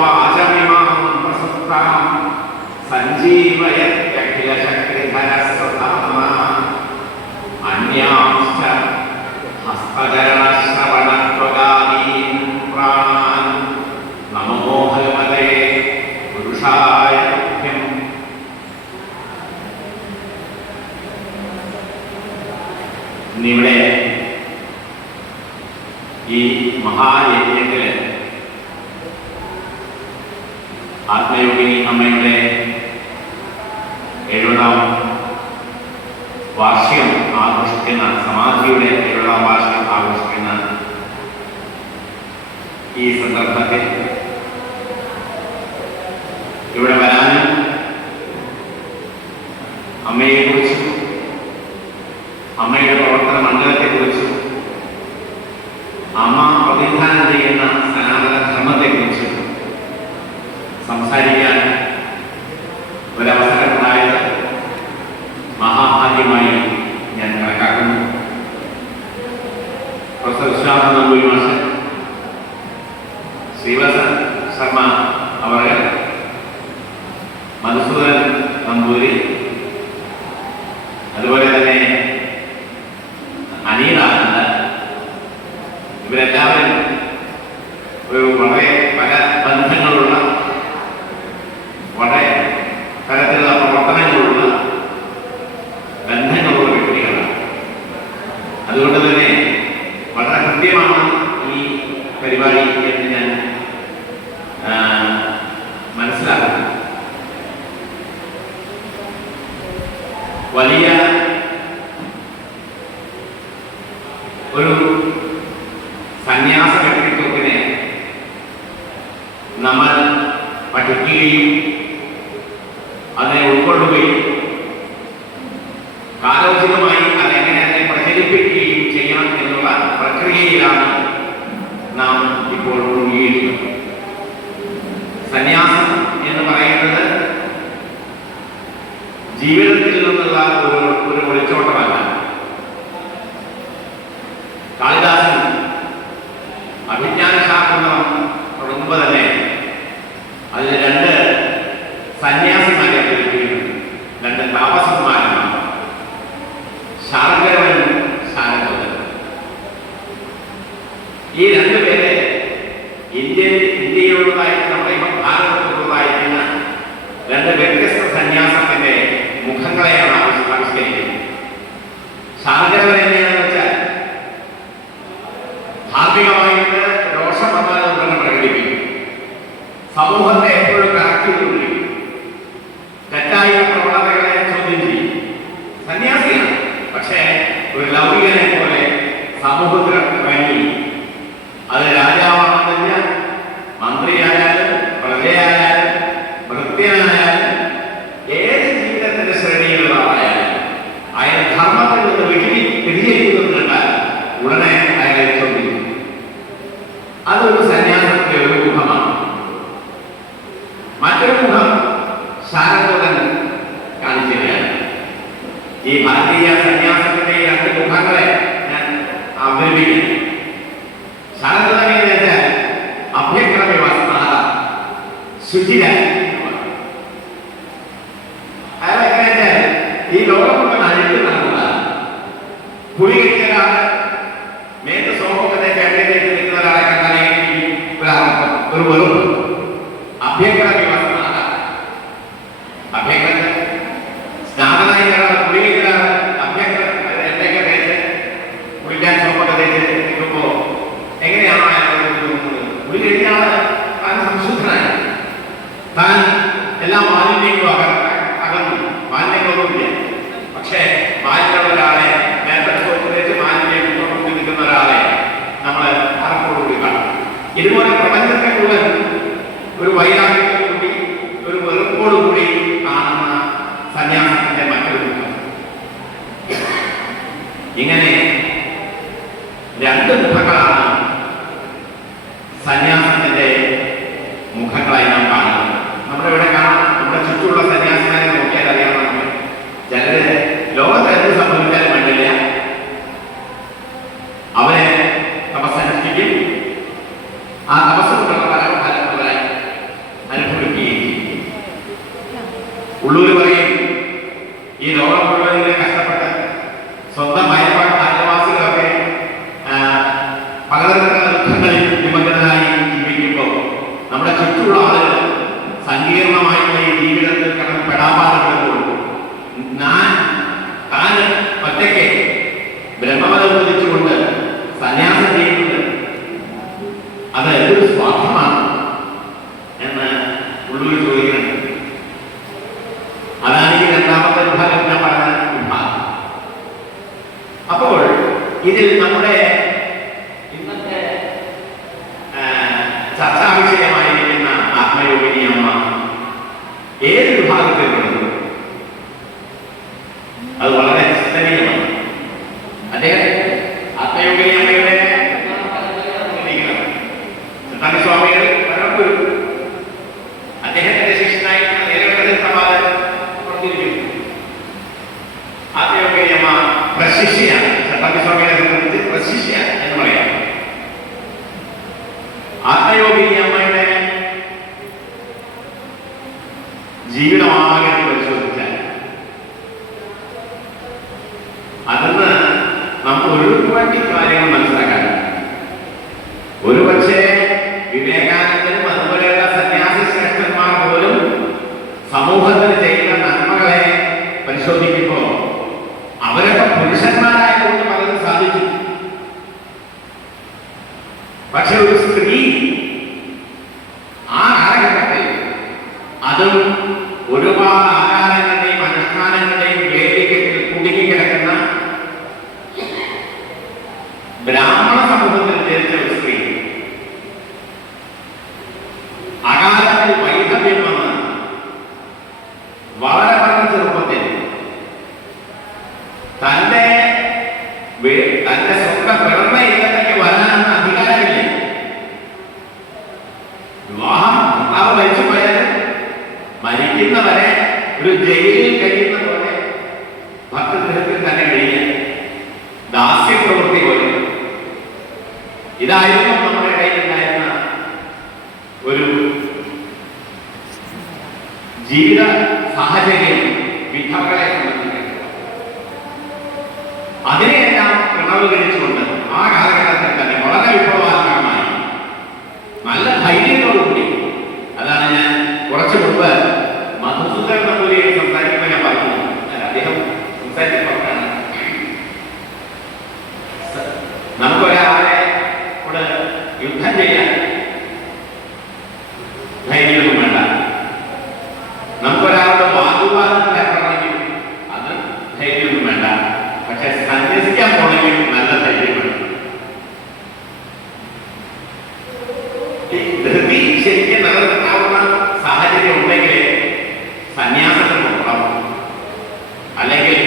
വാചമിമാം പ്രസുപ്താം സഞ്ജീവയത്യഖിലശക്തിധരസ്വധാമ അന്യാംശ്ച ഹസ്തചരണശ്രവണത്വഗാമീൻ പ്രാണാൻ നമോ ഭഗവതേ പുരുഷായ തുഭ്യം. ഇന്നിവിടെ ഈ മഹായജ്ഞത്തില് ആത്മയോഗിനി അമ്മയുടെ 70ാം വാർഷികം ആഘോഷിക്കുന്ന, സമാധിയുടെ 70ാം വാർഷികം ആഘോഷിക്കുന്ന ഈ സന്ദർഭത്തിൽ ഇവിടെ വരാനും അമ്മയെക്കുറിച്ചും അമ്മയുടെ പ്രവർത്തന മണ്ഡലത്തെക്കുറിച്ചും അമ്മ പ്രതിനിധാനം ചെയ്യുന്ന സനാതന ധർമ്മത്തെക്കുറിച്ചും സംസാരിക്കാൻ ഒരവസരമുണ്ടായത് മഹാഭാഗ്യമായി ഞാൻ കണക്കാക്കുന്നു. പ്രൊഫസർ വിശ്വനാഥൻ നമ്പൂരി മാസ്റ്റർ, ശ്രീവത്സൻ ശർമ്മ അവർ, മധുസൂദൻ നമ്പൂരി, അതുപോലെ തന്നെ അനീതാനന്ദ, ഇവരെല്ലാവരും ഒരു വളരെ പല ബന്ധങ്ങളുള്ള, വളരെ തരത്തിലുള്ള പ്രവർത്തനങ്ങളുള്ള, ബന്ധങ്ങളുള്ള വ്യക്തികളാണ്. അതുകൊണ്ട് തന്നെ വളരെ കൃത്യമാണ് ഈ പരിപാടി എന്ന് ഞാൻ മനസ്സിലാക്കുന്നു. വലിയ ഒരു സന്യാസ വ്യക്തിത്വത്തിനെ നമ്മൾ പഠിക്കുകയും അതിനെ ഉൾക്കൊള്ളുകയും കാലോചിതമായി അതെങ്ങനെ അതിനെ പ്രചരിപ്പിക്കുകയും ചെയ്യണം എന്നുള്ള പ്രക്രിയയിലാണ് നാം ഇപ്പോൾ മുഴുകിയിരിക്കുന്നത്. സന്യാസം എന്ന് പറയുന്നത് ജീവിതത്തിൽ നിന്നുള്ള ഒരു ഒളിച്ചോട്ടമല്ല. കാളിദാസൻ അഭിജ്ഞാനശാകുന്തളം തുടങ്ങുമ്പോൾ തന്നെ അതിൽ 2 സന്യാസിമാരെ അവതരിപ്പിക്കുന്നുണ്ട്, 2 താപസന്മാരാണ്, ശാർഗരവനും ശാരംഗവനും. ഈ 2 പേരെ ഇന്ത്യയിലുള്ളതായിട്ട് നമ്മുടെ ഭാരതത്തിലുള്ളതായിരിക്കുന്ന 2 വ്യത്യസ്ത സന്യാസത്തിന്റെ മുഖങ്ങളെയാണ് ആവിഷ്കരിക്കുന്നത്. ശാർഗരവൻ എങ്ങനെയാണെന്ന് വെച്ചാൽ ധാർമ്മികമായിട്ട് രോഷം വന്നാൽ പ്രകടിപ്പിക്കും, സമൂഹത്തെ എപ്പോഴും കറക്റ്റ് ചെയ്തുകൊണ്ടിരിക്കും, തെറ്റായ പ്രവണതകളെ ചോദ്യം ചെയ്യും. സന്യാസിയാണ്, പക്ഷേ ഒരു ലൗകികനെ പോലെ സമൂഹത്തിൽ ഇറങ്ങി, അത് രാജാവാണെന്നില്ല, മന്ത്രിയായാലും പ്രജയായാലും ഭൃത്യനായാലും ഏത് ജീവിതത്തിന്റെ ശ്രേണിയിലുള്ളതായാലും അയാൾ ധർമ്മത്തിൽ നിന്ന് വ്യതിചരിക്കുന്നുണ്ടാൽ ഉടനെ അയാളെ ചോദ്യം. അതൊരു സന്യാസത്തിന്റെ ഒരു മുഖമാണ്. മറ്റൊരു മുഖം ശാരംഗവൻ കാണിക്കുകയാണ്. ഈ ഭാരതീയ സന്യാസത്തിന്റെ 2 മുഖങ്ങളെ ഞാൻ അവതരിപ്പിക്കുന്നു. ശാരംഗവൻ എങ്ങനെ വെച്ചാൽ അഭ്യക്രമവസ്ഥ ശുചിര. അയാൾ എങ്ങനെ വെച്ചാൽ ഈ ലോകം മുഴുവൻ അഴിഞ്ഞു നടന്നതാണ്. കുളി കെട്ടിയ ഒരാള് മേത്ത് സോപ്പൊക്കെ കേട്ടിലേക്ക് നിൽക്കുന്ന ഒരാളെ കണ്ടാലേ ഒരു വെറുപ്പ്. അഭ്യക്രമവസ്ഥ അഭ്യക്രമ സ്നാനമായി കുളി കെട്ടിയ അഭ്യക്ര എണ്ണയൊക്കെ തേച്ച് കുളിക്കാൻ സോപ്പൊക്കെ തേച്ച് നിൽക്കുമ്പോ എങ്ങനെയാണോ അയാൾ കുളി കഴിഞ്ഞ ആള് താൻ സംശുദ്ധനായി, താൻ എല്ലാ മാലിന്യങ്ങളും അകന്നു, മാലിന്യങ്ങളൊന്നുമില്ല. പക്ഷേ മാലിന്യമുള്ള ഒരാളെ നേരത്തെ സോപ്പ് തേച്ച് മാലിന്യം നിൽക്കുന്ന ഒരാളെ നമ്മൾ ആർക്കോടുകൂടി കാണും. ഇതുപോലെ പ്രപഞ്ചത്തെ മുഴുവൻ ഒരു വൈരാഗ്യത്തോടുകൂടി, ഒരു വെറുപ്പോടുകൂടി കാണുന്ന സന്യാസത്തിന്റെ മറ്റൊരു മുഖം. ഇങ്ങനെ 2 മുഖങ്ങളാണ് സന്യാസത്തിന്റെ മുഖങ്ങളായി നാം കാണുന്നത്. നമ്മുടെ ഇവിടെ കാണാം, നമ്മുടെ ചുറ്റുമുള്ള സന്യാസിമാരെ നോക്കിയാൽ അറിയാം നമുക്ക്. ചിലര് ലോകത്ത് എന്ത് സംഭവിച്ചാലും വേണ്ടില്ല, അവരെ തപസ്സനുഷ്ഠിക്കും, ആ തപസ് കൊണ്ടുള്ള ഫലങ്ങളായി ഉള്ളൂര് പറയും, ഈ ലോകം മുഴുവൻ ഇങ്ങനെ കഷ്ടപ്പെട്ട് സ്വന്തം അയൽപ്പാട് അയൽവാസികളൊക്കെ പലതരത്തിലുള്ള ദുഃഖങ്ങളിൽ നിമഗ്നരായി ജീവിക്കുമ്പോൾ നമ്മുടെ ചുറ്റുമുള്ള ആളുകൾ സങ്കീർണമായിട്ടുള്ള ഈ ജീവിതത്തിൽ കടന്ന് പെടാപാടുമ്പോൾ താൻ ഒറ്റയ്ക്ക് ബ്രഹ്മമതം ഉപദേശിച്ചുകൊണ്ട് സന്യാസം ചെയ്യുന്നത് അത് എന്തൊരു സ്വാർത്ഥമാണ് എന്ന് ഉള്ളൂർ ചോദിക്കുന്നുണ്ട്. അതാണ് ഈ രണ്ടാമത്തെ വിഭാഗം ഞാൻ പറഞ്ഞ വിഭാഗം. അപ്പോൾ ഇതിൽ നമ്മുടെ ഇന്നത്തെ ചർച്ചാ വിഷയമായിരിക്കുന്ന ആത്മയോഗിനി അമ്മ ഏത് വിഭാഗത്തിൽ പെടുന്നു? അത് വളരെ ചിന്തനീയമാണ്. അദ്ദേഹം ആത്മയോഗിനി അമ്മയുടെ സ്വാമികൾ പരമ്പൊരു അദ്ദേഹത്തിന്റെ ശിഷ്യനായിട്ടുള്ള നേരവ്രതമാതൻ ആത്മയോഗിനി അമ്മ പ്രശിഷ്യ, ചട്ടമ്പിസ്വാമിയെ സംബന്ധിച്ച് പ്രശിഷ്യ എന്ന് പറയാം. ആത്മയോഗിനി അമ്മയുടെ ജീവിതമാകെ പരിശോധിച്ചാൽ അതിന്ന് നമുക്ക് ഒരുപാട് കാര്യങ്ങൾ മനസ്സിലാക്കാൻ, ഒരുപക്ഷെ വിവേകാനന്ദനും അതുപോലെയുള്ള സന്യാസി ശ്രേഷ്ഠന്മാർ പോലും സമൂഹത്തിൽ ചെയ്യുന്ന നന്മകളെ പരിശോധിക്കുമ്പോൾ അവരൊക്കെ പുരുഷന്മാരായതുകൊണ്ട് പലതും സാധിച്ചു. പക്ഷെ ഒരു സ്ത്രീ ആ കാലഘട്ടത്തിൽ അതും ഒരുപാട് ആചാരങ്ങളുടെയും അനുഷ്ഠാനങ്ങളുടെയും വേദികത്തിൽ കുടുങ്ങിക്കിടക്കുന്ന ബ്രാഹ്മണ സമൂഹത്തിൽ ജനിച്ച ഒരു സ്ത്രീ അകാലത്തിൽ വൈധവ്യം വന്ന് വളരെ വളരെ ചെറുപ്പത്തിൽ തന്റെ സ്വന്തം പിറന്ന ഇടത്തേക്ക് വരാനൊന്നും അധികാരമില്ല. വിവാഹം ഭർത്താവ് മരിച്ചു പോയാൽ മരിക്കുന്നവരെ ഒരു ജയിലിൽ കഴിയുന്ന പോലെ ഭക്തഗൃഹത്തിൽ തന്നെ കഴിയാൻ ദാസ്യപ്രവൃത്തി പോലെ. ഇതായിരുന്നു നമ്മുടെ ഇടയിൽ ഉണ്ടായിരുന്ന ഒരു ജീവിത സാഹചര്യം വിധവകളെ സംബന്ധിക്കുന്നത്. അതിനെയെല്ലാം പ്രണവീകരിച്ചുകൊണ്ട് ആ കാലഘട്ടത്തിൽ തന്നെ വളരെ വിപ്ലവാത്മകമായി നല്ല ധൈര്യത്തോടുകൂടി, അതാണ് ഞാൻ കുറച്ചു മുമ്പ് മധുസൂദൻ നമ്പൂതിരിയെ സംസാരിക്കുമ്പോൾ ഞാൻ പറഞ്ഞു, അദ്ദേഹം സംസാരിച്ചപ്പോഴാണ് നമുക്കൊരാളെ കൂടെ യുദ്ധം ചെയ്യാൻ ധൈര്യമൊന്നും വേണ്ട, നമുക്കൊരാളുടെ വാഗ്വാദം ഏർപ്പെടണമെങ്കിൽ അത് ധൈര്യമൊന്നും വേണ്ട, പക്ഷെ സന്യസിക്കാൻ പോണെങ്കിൽ നല്ല ധൈര്യം വേണം. ധൃതി ശരിക്കും നിലനിർത്താവുന്ന സാഹചര്യം ഉണ്ടെങ്കിൽ സന്യാസത്തിൽ പോകണം, അല്ലെങ്കിൽ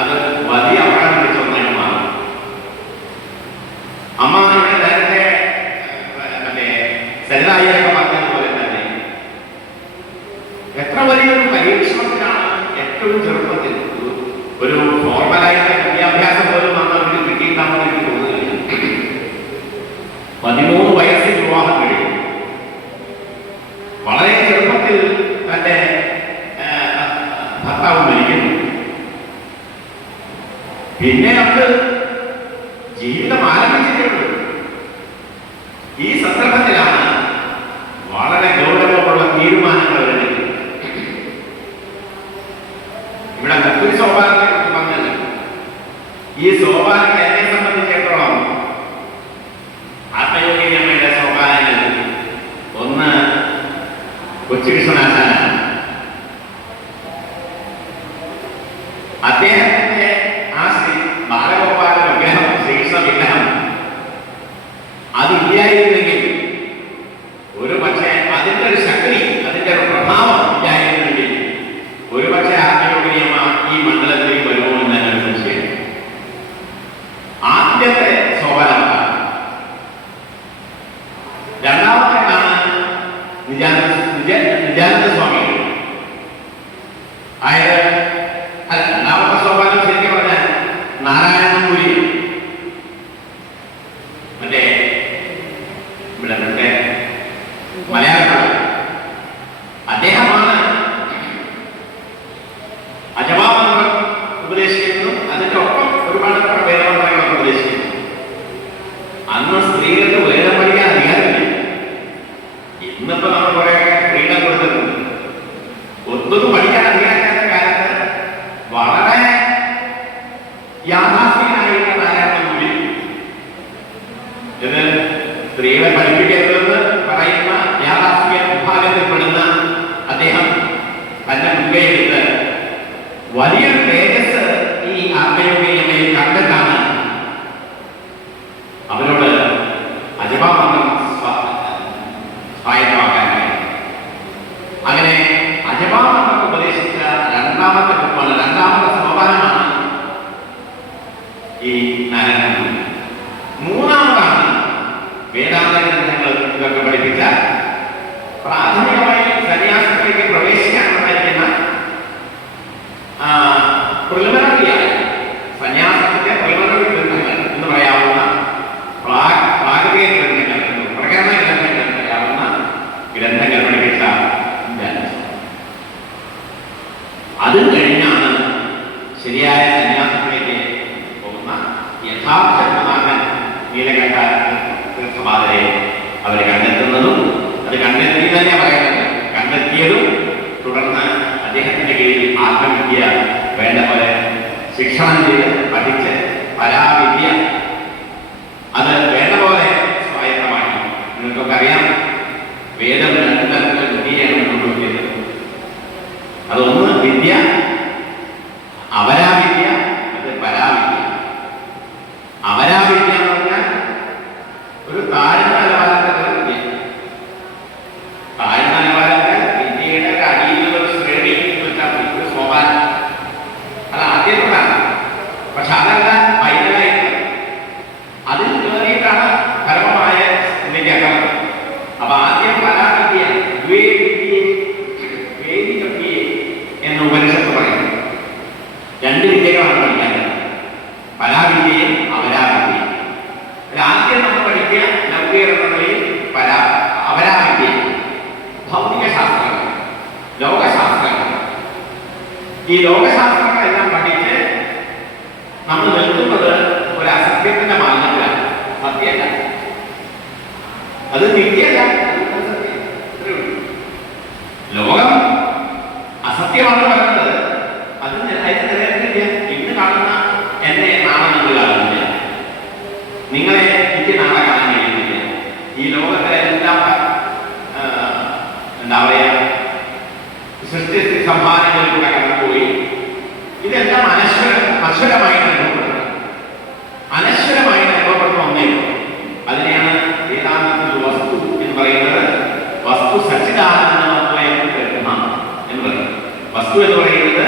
അത് വലിയ അപകടം പിടിച്ച ഒന്നായി മാറും. അമ്മ ഇവിടെ നേരത്തെ സരിതായിയൊക്കെ പറഞ്ഞതുപോലെ തന്നെ എത്ര വലിയൊരു പരീക്ഷണത്തിനാണ് ഏറ്റവും ചെറുപ്പത്തിൽ ഒരു ഫോർമലായിട്ട് വിദ്യാഭ്യാസം പോലും നമ്മൾക്ക് കിട്ടിയിട്ടാണെന്ന് എനിക്ക് തോന്നുന്നില്ല. 13 വയസ്സിൽ വിവാഹം കഴിയും. വളരെ ചെറുപ്പത്തിൽ തന്റെ ഭർത്താവ് മരിക്കുന്നു. പിന്നെ അത് ജീവിതം ആരംഭിച്ചിട്ടുണ്ട്. ഈ സന്ദർഭത്തിലാണ് വളരെ ഗൗരവമുള്ള തീരുമാനങ്ങൾ വരുന്നത്. ഇവിടെ മറ്റൊരു സോപാനത്തെ കുറിച്ച് പറഞ്ഞത്, ഈ സോപാനങ്ങൾ എന്നെ സംബന്ധിച്ചിടത്തോളം ആത്മയോഗിനി അമ്മയുടെ സോപാനങ്ങൾ ഒന്ന് കൊച്ചുകൃഷ്ണനാശാനാണ്. അദ്ദേഹത്തിന്റെ ആ ബാലഗോപാല വിഗ്രഹം, ശ്രീകൃഷ്ണ വിഗ്രഹം അതില്ലായിരുന്നെങ്കിൽ, ഒരു പക്ഷേ അതിന്റെ ഒരു ശക്തി, അതിന്റെ ഒരു പ്രഭാവം ഇല്ലായിരുന്നെങ്കിൽ ഒരു പക്ഷേ ആത്മയോഗിനി അമ്മ ഈ മണ്ഡലത്തിൽ വരുമോ എന്ന് എന്നൊരു സംശയം. ആദ്യത്തെ സോപാനമാണ്. രണ്ടാമത്തേക്കാണ് നിജാനന്ദ സ്വാമികൾ. അതായത് രണ്ടാമത്തെ സോപാനം ശരിക്കും പറഞ്ഞാൽ നാരായണപുരി, മറ്റേ ഇവിടെ മലയാള അദ്ദേഹമാണ് നമ്മൾ കുറെയൊക്കെ ഫ്രീഡം കൊടുത്തിട്ടുണ്ട്. ഒന്നും പഠിക്കാൻ അറിയാത്ത കാലത്ത് വളരെ യാഥാസ്ഥികനായിരുന്ന നാരായണഗുരു ഇത് സ്ത്രീകളെ പഠിപ്പിക്കരുതെന്ന് പറയുന്ന യാഥാസ്ഥിക വിഭാഗത്തിൽപ്പെടുന്ന അദ്ദേഹം തന്റെ മുൻകൈയെടുത്ത് വലിയൊരു തേജസ് ഈ ആത്മയോഗീയമ്മയിൽ കണ്ടിട്ടാണ് അവരോട് അജപാമന്ത്രം സ്വായത്തമാക്കാനായി. അങ്ങനെ അജപാമന്ത്രം ഉപദേശിച്ച രണ്ടാമത്തെ ഗ്രൂപ്പാണ്, രണ്ടാമത്തെ സോപാനമാണ് ഈ നാരായണഗുരു. മൂന്നാമതാണ് വേദാന്ത ഗ്രന്ഥങ്ങൾ ഇതൊക്കെ പഠിപ്പിച്ച പ്രാഥമികമായി സന്യാസത്തിലേക്ക് പ്രവേശിക്കാനുണ്ടായിരിക്കുന്ന പ്രിലിമിനറിയായ സന്യാസത്തിന്റെ പ്രിലിമിനറി ഗ്രന്ഥങ്ങൾ എന്ന് പറയാവുന്ന പ്രാകൃതിക ഗ്രന്ഥങ്ങൾ, പ്രകരണ ഗ്രന്ഥങ്ങൾ എന്ന് പറയാവുന്ന ഗ്രന്ഥങ്ങൾ പഠിപ്പിച്ച അതും കഴിഞ്ഞാണ് ശരിയായ സന്യാസത്തിലേക്ക് പോകുന്ന യഥാർത്ഥ ഗുരുനാഥൻ നീലകണ്ഠ തീർത്ഥപാദരെ അവർ കണ്ടെത്തുന്നതും അത് കണ്ടെത്തി തന്നെ പറയുന്നത്, കണ്ടെത്തിയതും തുടർന്ന് അദ്ദേഹത്തിന്റെ കീഴിൽ ആത്മവിദ്യ വേണ്ട പോലെ ശിക്ഷണം ചെയ്ത് പഠിച്ച് പരാവിദ്യ അത് വേണ്ട പോലെ സ്വായത്തമാക്കി. നിങ്ങൾക്കൊക്കെ അറിയാം, വേദം രണ്ട് തരത്തിലുള്ള വിദ്യയാണ് കൊണ്ടുപോയത്. അതൊന്ന് വിദ്യ, അപരാവിദ്യ, അത് പരാവിദ്യ. അപരാവിദ്യ എന്ന് പറഞ്ഞാൽ ഒരു താഴ്ന്ന നിലവാരത്തിലുള്ള വിദ്യ. താഴ്ന്ന നിലവാരത്തിൽ വിദ്യയുടെ ഒരു അടിയിലുള്ള ഒരു ശ്രേണി വെച്ചാൽ ഒരു സോപാനം, അത് ആദ്യത്തോടാണ്. പക്ഷെ അതെല്ലാം ഫൈനലായിട്ട് അതിൽ കയറിയിട്ടാണ് പരമമായ ഇതിലേക്ക്. അപ്പൊ ആദ്യം പരാവിദ്യ എന്ന് ഉപനിഷത്ത് പറയുന്നു. രണ്ട് വിദ്യകളാണ് പഠിക്കാൻ, പരാവിദ്യയും അപരാവിദ്യയും. ആദ്യം നമ്മൾ പഠിക്കുക ലൗകികങ്ങളിൽ അപരാവിദ്യ, ഭൗതിക ശാസ്ത്രങ്ങൾ, ലോകശാസ്ത്രങ്ങൾ. ഈ ലോകശാസ്ത്രങ്ങളെല്ലാം പഠിച്ച് നമ്മൾ നിൽക്കുന്നത് ഒരു അസത്യത്തിന്റെ മാർഗത്തിലാണ്. സത്യമല്ല, അത് നിത്യല്ല. ലോകം അസത്യമാണ് പറയുന്നത്, അത് നിലനിൽക്കില്ല. ഇന്ന് കാണുന്ന എന്നെ നാളെ നിങ്ങൾ കാണുന്നില്ല, നിങ്ങളെ എനിക്ക് നാളെ കാണാൻ കഴിയുന്നില്ല. ഈ ലോകത്തിലെല്ലാം എന്താ പറയാ സൃഷ്ടി സംഭാവനകളിലൂടെ കടന്നുപോയി. ഇതെല്ലാം അനശ്വരമായിട്ട് അനുഭവപ്പെടുന്നത്, അനശ്വരമായിട്ട് അനുഭവപ്പെടുന്ന ഒന്നേ. അതിനെയാണ് വേദാന്തത്തിൽ വസ്തു എന്ന് പറയുന്നത്. വസ്തു സച്ചിദാനന്ദമയമായിട്ട് ബ്രഹ്മമാണ് എന്ന് പറയുന്നത്. വസ്തു എന്ന് പറയുന്നത്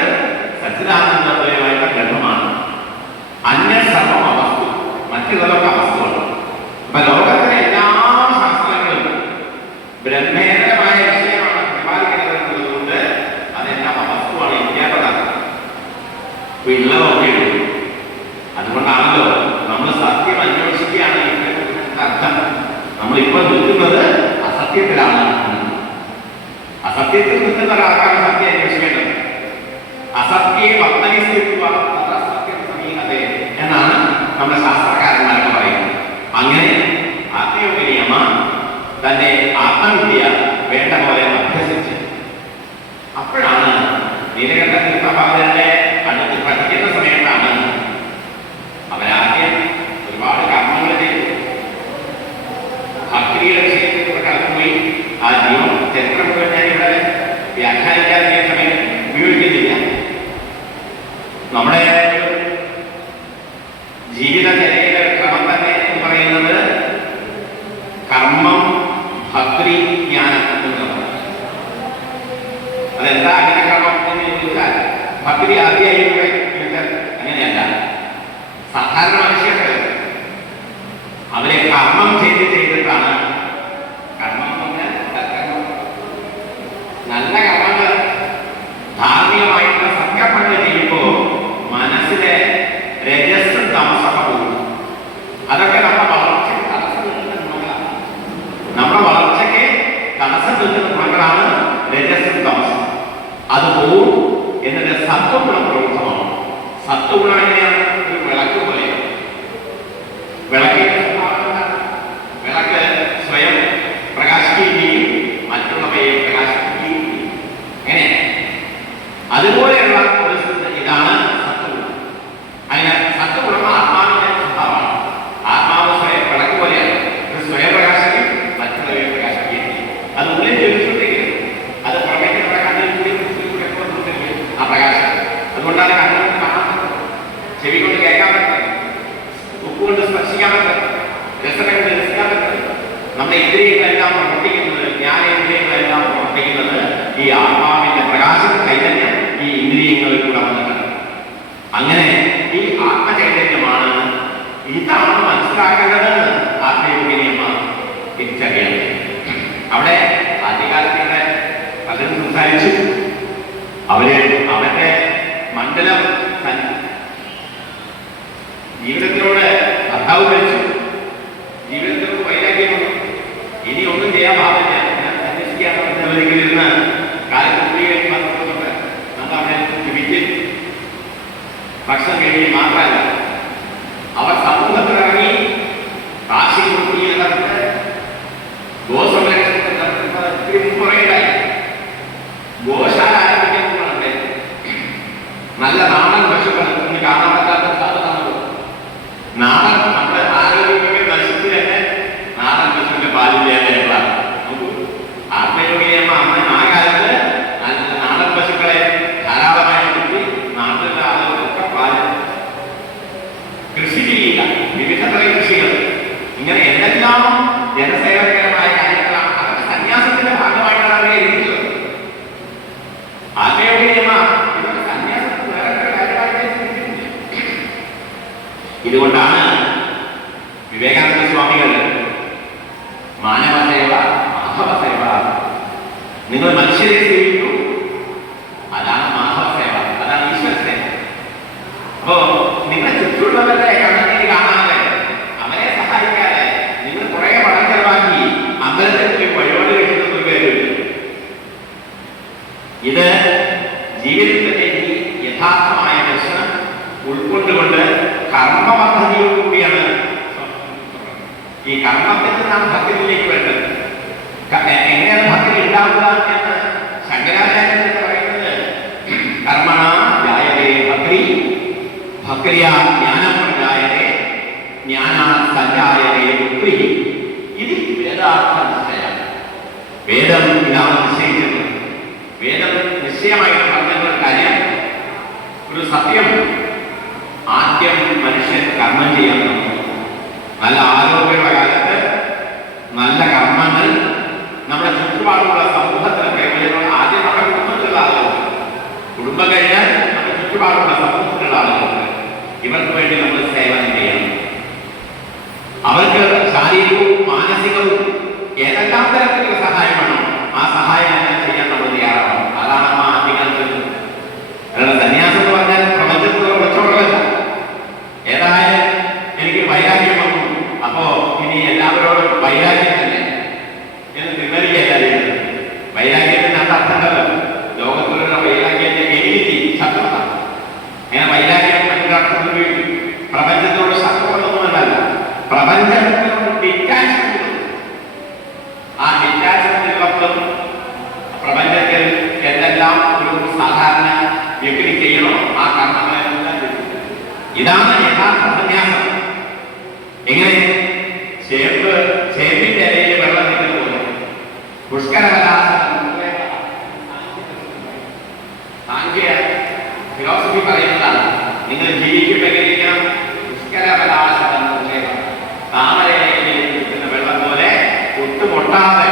സച്ചിദാനന്ദമയമായിട്ട് ബ്രഹ്മമാണ്. അന്യ സർവം അവസ്തു, മറ്റുള്ളതൊക്കെ അവസ്തുവാണ്. അപ്പൊ ലോകത്തിലെ എല്ലാ ശാസ്ത്രങ്ങളും ബ്രഹ്മേതരമായ വിഷയമാണ് പ്രതിപാദിക്കുന്നതുകൊണ്ട് അതെല്ലാം അവസ്തുവാണ്, ഇല്ലാത്തതാണ്. ഉള്ളതൊക്കെ. അതുകൊണ്ടാണല്ലോ നമ്മൾ സത്യം അന്വേഷിക്കുകയാണ് അർത്ഥം. നമ്മളിപ്പോൾ നിൽക്കുന്നത് അസത്യത്തിലാണ്. അസത്യത്തിൽ നിൽക്കുന്ന ഒരാൾക്കാണ് സത്യം അന്വേഷിക്കേണ്ടത്. അസത്യെ പത്മനിസ്ഥിത്വ സത്യം സമീഹത എന്നാണ് നമ്മുടെ ശാസ്ത്രകാരന്മാരൊക്കെ പറയുന്നത്. അങ്ങനെ ആത്മയോഗനിയമ തന്റെ ആത്മവിദ്യ വേണ്ട പോലെ അഭ്യസിച്ച് അപ്പോഴാണ് നീലകണ്ഠ തീർത്ഥപാദരുടെ അടുത്ത് പഠിക്കുന്ന സമയത്താണ് അവരാദ്യം ഒരുപാട് കർമ്മങ്ങൾ ചെയ്തു. ഭക്തിയുടെ വിഷയത്തിലൂടെ കടന്നുപോയി. ആ ജീവൻ ചരിത്രം മുഴുവൻ ഞാൻ ഇവിടെ വ്യാഖ്യാനിക്കാതെ സമയം ഉപയോഗിക്കുന്നില്ല. നമ്മുടെ ജീവിതചര്യയുടെ ക്രമം തന്നെ എന്ന് പറയുന്നത് കർമ്മം, ഭക്തി, ജ്ഞാനം എന്നുള്ളതാണ്. അതെന്താ അങ്ങനെ ക്രമം എന്ന് ചോദിച്ചാൽ ഭക്തി ആദ്യമായി ചോദിച്ചാൽ അങ്ങനെയല്ല. സാധാരണ മനുഷ്യർക്ക് അവരെ കർമ്മം ചെയ്തിട്ടാണ്, കർമ്മം എന്ന് പറഞ്ഞാൽ സത്കർമ്മം, നല്ല കർമ്മങ്ങൾ, ധാർമ്മികമായിട്ടുള്ള സത്കർമ്മങ്ങൾ ചെയ്യുമ്പോൾ മനസ്സിലെ രജസ്സും തമസൊക്കെ പോകും. അതൊക്കെ നമ്മുടെ വളർച്ചയ്ക്ക് തടസ്സം നിൽക്കുന്ന ഗുണങ്ങളാണ്. നമ്മുടെ വളർച്ചയ്ക്ക് തടസ്സം നിൽക്കുന്ന ഗുണങ്ങളാണ് രജസ്സും തമസും. അത് പോവും. എന്നിട്ട് സത്വഗുണം പ്രവൃത്തമാണ്. സത്വഗുണം എങ്ങനെയാണ്? ഒരു വിളക്ക് പോലെ. വിളക്ക് സ്വയം പ്രകാശിക്കുകയും ചെയ്യും, മറ്റുള്ള ഈ ആത്മാവിന്റെ പ്രകാശ ചൈതന്യം ഈ ഇന്ദ്രിയങ്ങളിൽ കൂടെ വന്നിട്ടുണ്ട്. അങ്ങനെ ഈ ആത്മചൈതന്യമാണ്, ഇതാണ് മനസ്സിലാക്കേണ്ടതെന്ന് ആത്മയോഗിനിയമ്മ തിരിച്ചറിയണം. അവിടെ ആദ്യകാലത്തിന്റെ പലരും സംസാരിച്ചു. അവന്റെ മണ്ഡലം ജീവിതത്തിലൂടെ ഭർത്താവ് മരിച്ചു, ജീവിതത്തിലൂടെ വൈരാഗ്യം വന്നു, ഇനി ഒന്നും ചെയ്യാൻ പാടില്ല, ഞാൻ അന്വേഷിക്കാതിരുന്ന് കാലത്ത് നമ്മൾ അവനെ വിറ്റ് ഭക്ഷണം കഴിയുക മാത്രമല്ല, അവർ സമൂഹത്തിലിറങ്ങി കാശി കുട്ടിയെ നടത്ത് ഗോസംരക്ഷണത്തെ നടത്തുന്നത് കുറേതായി. ഗോശാല ആരംഭിക്കുന്നതുകൊണ്ട് നല്ല നാടൻ പശുക്കൾ ഇന്ന് കാണാൻ പറ്റാത്ത സാധനമാണ്. നാടൻ നമ്മുടെ ആരോഗ്യമൊക്കെ നശിച്ചു തന്നെ നാടൻ പശുവിന്റെ പാലില്ലാതെയുള്ള ആത്മയോഗിയമ്മ അമ്മ ആ കാലത്ത് നല്ല നാടൻ പശുക്കളെ ധാരാളമായി കിട്ടി നാട്ടിലുള്ള ആളുകൾക്കൊക്കെ പാല് കൃഷി ചെയ്യുക, വിവിധ തരം കൃഷികൾ, ഇങ്ങനെ എന്തെല്ലാം ജനസേവകരമായ കാര്യങ്ങളാണ്. അതൊക്കെ സന്യാസത്തിന്റെ ഭാഗമായിട്ടാണ് അവരെ എഴുതിയിട്ടുള്ളത്. ആത്മയോഗിയമ്മ ഇതൊക്കെ സന്യാസത്തിന് വേറെ കാര്യമായിട്ട് ചിന്തിക്കുന്നില്ല. ഇതുകൊണ്ടാണ് വിവേകാനന്ദ സ്വാമികൾ മാനവസേവ മാധവസേവ, നിങ്ങൾ മനുഷ്യരെ സേവിക്കൂ, അതാണ് മാധവസേവ, അതാണ് ഈശ്വര സേവ. അപ്പോ നിങ്ങളുടെ ചുറ്റുള്ളവരുടെ കണ്ണുനീര് കാണാതെ അവരെ സഹായിക്കാതെ നിങ്ങൾ കുറെ പണം ചെലവാക്കി അമ്പലത്തിൽ വഴിപാട് കഴിക്കുന്ന ഒരു കാര്യമില്ല. ഇത് ജീവിതത്തിന്റെ ഈ യഥാർത്ഥമായ ദർശനം ഉൾക്കൊണ്ടുകൊണ്ട് കർമ്മ പദ്ധതിയോടുകൂടിയാണ്. ഈ കർമ്മത്തിൽ നിന്നാണ് ഭക്തിയിലേക്ക് വേണ്ടത്. എങ്ങനെയാണ് ഭക്തി ഉണ്ടാവുക എന്ന് ശങ്കരാചാര്യൻ പറയുന്നത്, കർമ്മണ ജായതേ ഭക്തി, ഭക്തിയാ ജ്ഞാനം ജായതേ, ജ്ഞാന സഞ്ചായതേ ബുദ്ധി. ഇത് വേദാർത്ഥ നിശ്ചയമാണ്. വേദം ഇതാണ് നിശ്ചയിച്ചത്. വേദം നിശ്ചയമായിട്ട് പറഞ്ഞ കാര്യം, ഒരു സത്യം, ആദ്യം മനുഷ്യൻ കർമ്മം ചെയ്യാൻ തുടങ്ങും. നല്ല ആരോഗ്യമുള്ള കാലത്ത് നല്ല കർമ്മങ്ങൾ നമ്മുടെ ചുറ്റുപാടുള്ള സമൂഹത്തിന് പ്രയോജനമുള്ള, ആദ്യം നമ്മുടെ കുടുംബത്തിലുള്ള ആളുകൾക്ക്, കുടുംബം കഴിഞ്ഞാൽ നമ്മുടെ ചുറ്റുപാടുള്ള സമൂഹത്തിലുള്ള ആളുകൾക്ക്, ഇവർക്ക് വേണ്ടി നമ്മൾ സേവനം ചെയ്യണം. അവർക്ക് ശാരീരികവും മാനസികവും ഏതെല്ലാം തരത്തിലുള്ള സഹായം വേണം, ആ സഹായം എല്ലാം ചെയ്യാൻ നമ്മൾ തയ്യാറാണ്. അതാണ് നമ്മൾ ആദ്യകാലത്ത്. സന്യാസം എന്ന് പറഞ്ഞാൽ പ്രപഞ്ചത്തിലുള്ള കച്ചവടമല്ല. ഏതായാലും എനിക്ക് വൈരാഗ്യം വന്നു, അപ്പോ ഇനി എല്ലാവരോടും വൈരാഗ്യം തന്നെ എന്ന് നിർണ്ണയിക്കല്ല. വൈരാഗ്യത്തിന് അർത്ഥമുണ്ടല്ലോ, ലോകത്തിലുള്ള വൈരാഗ്യത്തിന്റെ എലിറ്റി ശത്രുത. അങ്ങനെ വൈരാഗ്യം മറ്റൊരർത്ഥം ഉപയോഗിക്കും. പ്രപഞ്ചത്തോട് ശത്രുവൊന്നുമല്ല, പ്രപഞ്ചത്തിനോട് ഡിറ്റാച്ച്മെന്റ്. ആ ഡിറ്റാച്ച്മെന്റിനൊപ്പം പ്രപഞ്ചത്തിൽ എന്തെല്ലാം ഒരു സാധാരണ വ്യക്തി ചെയ്യണോ ആ കർമ്മങ്ങളെല്ലാം ചെയ്യും. ഇതാണ് യഥാർത്ഥ സന്യാസം. എങ്ങനെ? ചേമ്പിന്റെ ഇലയിൽ വെള്ളം നിൽക്കുന്ന പോലെ ഫിലോസഫി പറയുന്നതാണ്, നിങ്ങൾ ജീവിക്കുമെങ്കിലും പുഷ്കരബലാശം താമരയിലേക്ക് നിൽക്കുന്ന വെള്ളം പോലെ ഒട്ടുമൊട്ടാതെ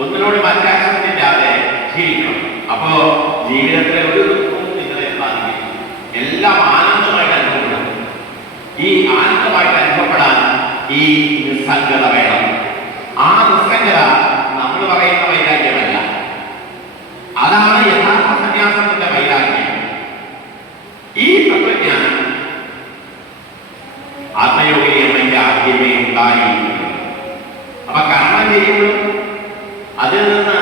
ഒന്നിനോട് അറ്റാച്ച്മെന്റില്ലാതെ ജീവിക്കണം. അപ്പോ ജീവിതത്തിലെ ഒരു ദുഃഖവും നിങ്ങളെ ബാധിക്കും. എല്ലാം ആനന്ദമായിട്ട് അനുഭവപ്പെടും. ഈ ആനന്ദമായിട്ട് അനുഭവപ്പെടാൻ ഈ നിസ്സംഗത വേണം. ആ നിസ്സംഗത നമ്മൾ പറയുന്ന വൈരാഗ്യമല്ല, അതാണ് യഥാർത്ഥ സന്യാസത്തിന്റെ വൈരാഗ്യം. ഈ തത്വജ്ഞാനം ആത്മയോഗിനിയമ്മന്റെ ആദ്യമേ ഉണ്ടായി. അപ്പൊ കർമ്മം ചെയ്യുമ്പോഴും അതിൽ നിന്ന്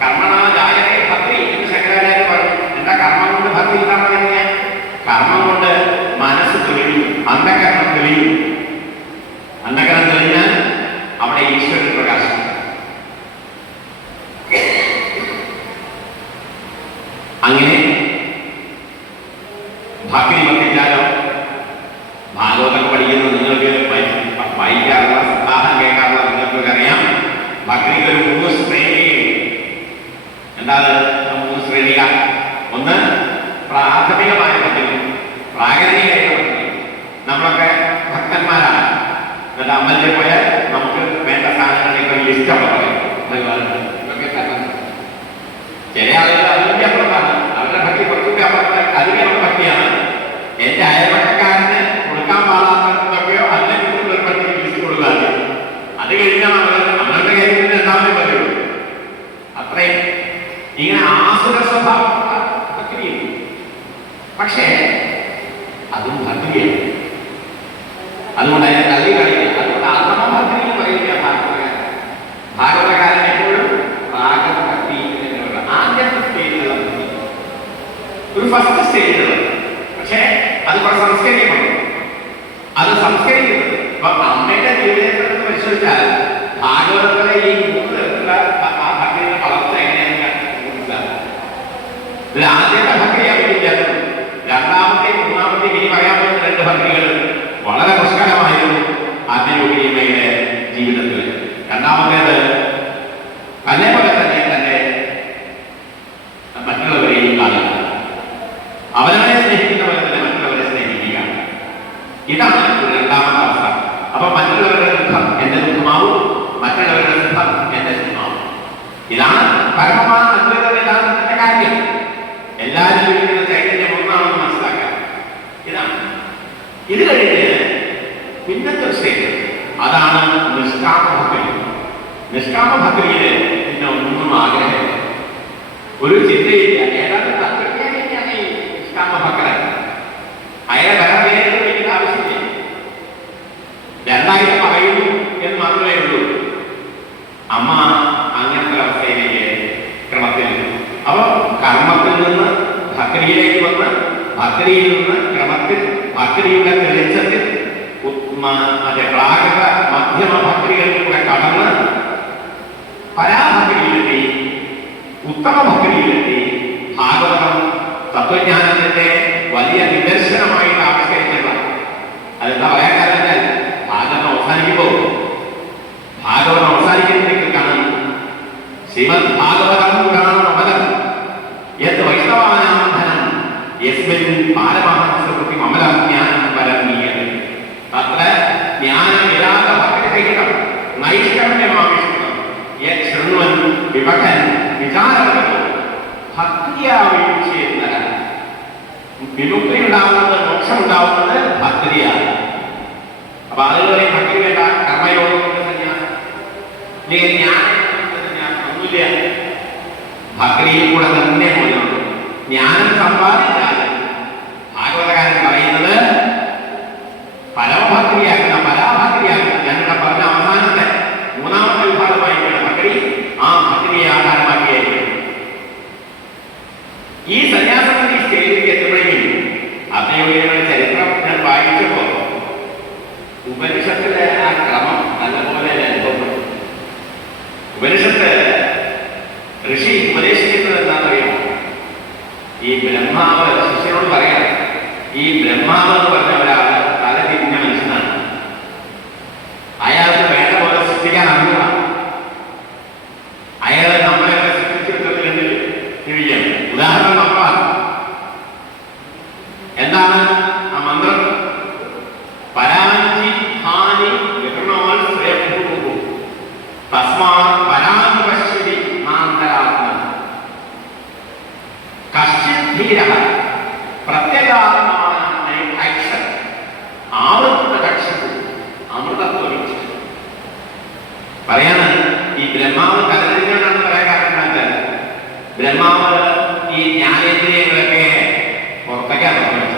കർമ്മണാജായതേ ഭക്തി എന്ന് ശങ്കരാചാര്യ പറഞ്ഞു. എന്താ കർമ്മം കൊണ്ട് ഭക്തി ഉണ്ടാകുന്ന? കർമ്മം കൊണ്ട് മനസ്സ് തെളിയും, അന്ധകരണം തെളിയും. അന്ധകരണം തെളിഞ്ഞാൽ അവിടെ ഈശ്വരൻ പ്രകാശം. അങ്ങനെ ഭക്തി വർദ്ധിച്ചാലോ? ഭാഗവതം പഠിക്കുന്നത് നിങ്ങൾക്ക് വായിക്കാറുള്ള സപ്താഹം കേൾക്കാറുള്ള നിങ്ങൾക്ക് അറിയാം. ഭക്തിക്ക് ഒരു 3 ശ്രേണിയുണ്ട്. എന്താണ് 3 ശ്രേണിക? ഒന്ന് പ്രാഥമികമായ ഭക്തി, പ്രാകരണീയമായ ഭക്തി. നമ്മളൊക്കെ ഭക്തന്മാരാണ്. എന്നിട്ട് അമ്പലത്തിൽ പോയാൽ നമുക്ക് വേണ്ട സാധനങ്ങളൊക്കെ ലിസ്റ്റ് അവിടെ പറയും. ചില ആളുകൾ അതിന്റെ അപ്പുറത്താണ്, അവരുടെ ഭക്തി കുറച്ചുകൂടി അപ്പുറത്ത് അതിനുള്ള ഭക്തിയാണ്. എന്റെ അയൽവക്കക്കാരന് കൊടുക്കാൻ പാടാത്തതൊക്കെയോ അല്ലെങ്കിൽ ഒരു ഭക്തി വിളിച്ചു കൊടുക്കാതെ അത് കഴിഞ്ഞാൽ നമ്മളുടെ കാര്യത്തിൽ രണ്ടാമത്തെ പറയുള്ളൂ. അത്രയും ഇങ്ങനെ ആസുര സ്വഭാവം ഭക്തിയും. പക്ഷേ അതും ഭക്തിയാണ്. അതുകൊണ്ട് അതിനെ തള്ളി കളിക്കുക. അതുകൊണ്ട് അധമഭക്തി എന്ന് പറയുക ഭാഗവതകാരൻ എപ്പോഴും ഭാഗവഭക്തി എന്നുള്ള ആദ്യത്തെ സ്റ്റേജിലുള്ള ഭക്തി, ഒരു ഫസ്റ്റ് സ്റ്റേജിലുള്ളത്. പക്ഷേ അത് കുറച്ച് സംസ്കരിക്കണം. അത് സംസ്കരിക്കുന്നത് ഇപ്പൊ അമ്മയുടെ ജീവിതത്തിൽ പരിശോധിച്ചാൽ ഭാഗവതത്തിലെ ഈ 3 തരത്തിലുള്ള ആ ഭക്തിയുടെ വളർച്ച എങ്ങനെയാണെന്ന് മനസ്സിലാക്കുക. ഇതിൽ ആദ്യത്തെ ഭക്തിയാണ് വിദ്യാർത്ഥി, രണ്ടാമത്തെ മൂന്നാമത്തെ ഇനി പറയാൻ പോകുന്ന 2 ഭക്തികൾ വളരെ പുഷ്കലമായിരുന്നു ആദ്യയോഗിയുടെ ജീവിതത്തിൽ. രണ്ടാമത്തേത് അതേപോലെ തന്നെ മറ്റുള്ളവരെയും കാണുക, അവനവനെ സ്നേഹിക്കുന്ന പോലെ തന്നെ മറ്റുള്ളവരെ സ്നേഹിക്കുക. ഇതാണ് രണ്ടാമത്തെ അവസ്ഥ. അപ്പൊ മറ്റുള്ളവരുടെ ദുഃഖം എന്റെ ദുഃഖമാവും, മറ്റുള്ളവരുടെ സുഖം എന്റെ സുഖമാവും. ഇതാണ് പരമമായ അദ്വൈത വേദാന്തത്തിന്റെ കാര്യം. എല്ലാവരും ജീവിക്കുന്ന ചൈതന്യം ഒന്നാണെന്ന് മനസ്സിലാക്കുക. ഇതാണ്. ഇത് കഴിഞ്ഞ് പിന്നത്തെ സ്റ്റേജ് അതാണ് നിഷ്കാമ ഭക്തി. നിഷ്കാമ ഭക്തിയില് പിന്നെ ഒന്നും ആഗ്രഹമില്ല, ഒരു ചിന്തയില്ല. ഏതാണ്ട് തത്വജ്ഞാനിയാണ് ഈ നിഷ്കാമ ഭക്തൻ. അയാളെ വേറെ പേര് വിളിക്കേണ്ട ആവശ്യമില്ല. 2 പറയുന്നു എന്ന് മാത്രമേ ഉള്ളൂ. അമ്മ അങ്ങനത്തെ അവസ്ഥയിലേക്ക് ക്രമത്തിൽ, അപ്പൊ കർമ്മത്തിൽ നിന്ന് ഭക്തിയിലേക്ക് വന്ന്, ഭക്തിയിൽ നിന്ന് ക്രമത്തിൽ, ഭക്തിയുടെ തെളിച്ചത്തിൽ പ്രാകൃത മധ്യമ ഭക്തികളിലൂടെ കടന്ന് പരാഭക്തിയിലെത്തി, ഉത്തമ ഭക്തിയിലെത്തി. ഭാഗവതം തത്വജ്ഞാനത്തിന്റെ വലിയ നിദർശനമായിട്ട് ആവിഷ്കരിക്കുക. അതെന്താ പറയാൻ കാരണം, ഭാഗവതം അവസാനിക്കുന്നതിലേക്ക് കാണും. ശ്രീമദ് ഭാഗവതം പുരാണം അമലം യത് വൈഷ്ണവാനാധനം യസ്മിൻ പാരമാഹംസകൃതി അമലം ജ്ഞാനം പരമീയത. തത്ര ജ്ഞാനമില്ലാത്ത ഭക്തിരഹിതം നൈഷ്കർമ്യമാവിഷ്കൃതം യത് ശൃണ്വൻ വിപഠൻ വിചാരവതോ ഭക്തിയാവിഷ്യേത. വിമുക്തി ഉണ്ടാവുന്നത്, മോക്ഷം ഉണ്ടാവുന്നത് ഭക്തിയാണ്. അപ്പൊ അതുപോലെ ഭക്തി വേണ്ട, കർമ്മയോഗം സന്യാസം, അല്ലെങ്കിൽ ജ്ഞാനം ഒന്നുമില്ല. ഭക്തിയിൽ കൂടെ തന്നെ പോകുന്നുണ്ട്. ജ്ഞാനം സമ്പാദിച്ചാൽ ഭാഗവതകാരൻ പറയുന്നത് പരമഭക്തിയാക്കുന്ന, പരാഭക്തിയാക്കുന്ന, ഞാനിവിടെ പറഞ്ഞ അവസാനത്തെ 3ാമത്തെ വിഭാഗമായിട്ടുള്ള ഭക്തി, ആ ഭക്തിയെ ആധാരമാക്കിയായിരിക്കും. ഈ സന്യാസത്തിന്റെ സ്റ്റേജിലേക്ക് എത്തുമ്പോഴേക്കും അദ്വൈതയുടെ ചരിത്രം ഞാൻ വായിച്ചപ്പോ ഉപനിഷത്തിലെ ആ ക്രമം നല്ലപോലെ അനുഭവപ്പെട്ടു. ഉപനിഷത്ത് ഋഷി ഉപദേശിക്കുന്നത് എന്താണെന്നറിയാമോ? ഈ ബ്രഹ്മാവ് ശിഷ്യനോട് പറയാം, ഈ ബ്രഹ്മാവ് എന്ന് പറഞ്ഞ ഒരാള് തലതിരിഞ്ഞ മനുഷ്യനാണ്. അയാൾക്ക് വേണ്ട പോലെ സൃഷ്ടിക്കാൻ അറിയുക. അയാളെ നമ്മളെ സൃഷ്ടിച്ചെടുത്തില്ലെങ്കിൽ ജീവിക്കാം. ഉദാഹരണം നോക്കാം. എന്താണ് ആ മന്ത്രം? പരാഞ്ചി ഹാനി വികൃണോൽ ശ്രേഭൂ തസ്മാ പരാനുപശ്യതി മാന്തരാത്മ കശ്ചിത് ധീരഃ പ്രത്യഗാത്മാനൈക്ഷ ആവൃത്തകക്ഷതു അമൃതത്വവിക്ഷ. പറയാണ്, ഈ ബ്രഹ്മാവ് തലതിരിഞ്ഞാണെന്ന് പറയാൻ കാരണം ബ്രഹ്മാവ് ഈ ജ്ഞാനേന്ദ്രിയങ്ങളൊക്കെ പുറത്തേക്കാണ് പറഞ്ഞത്.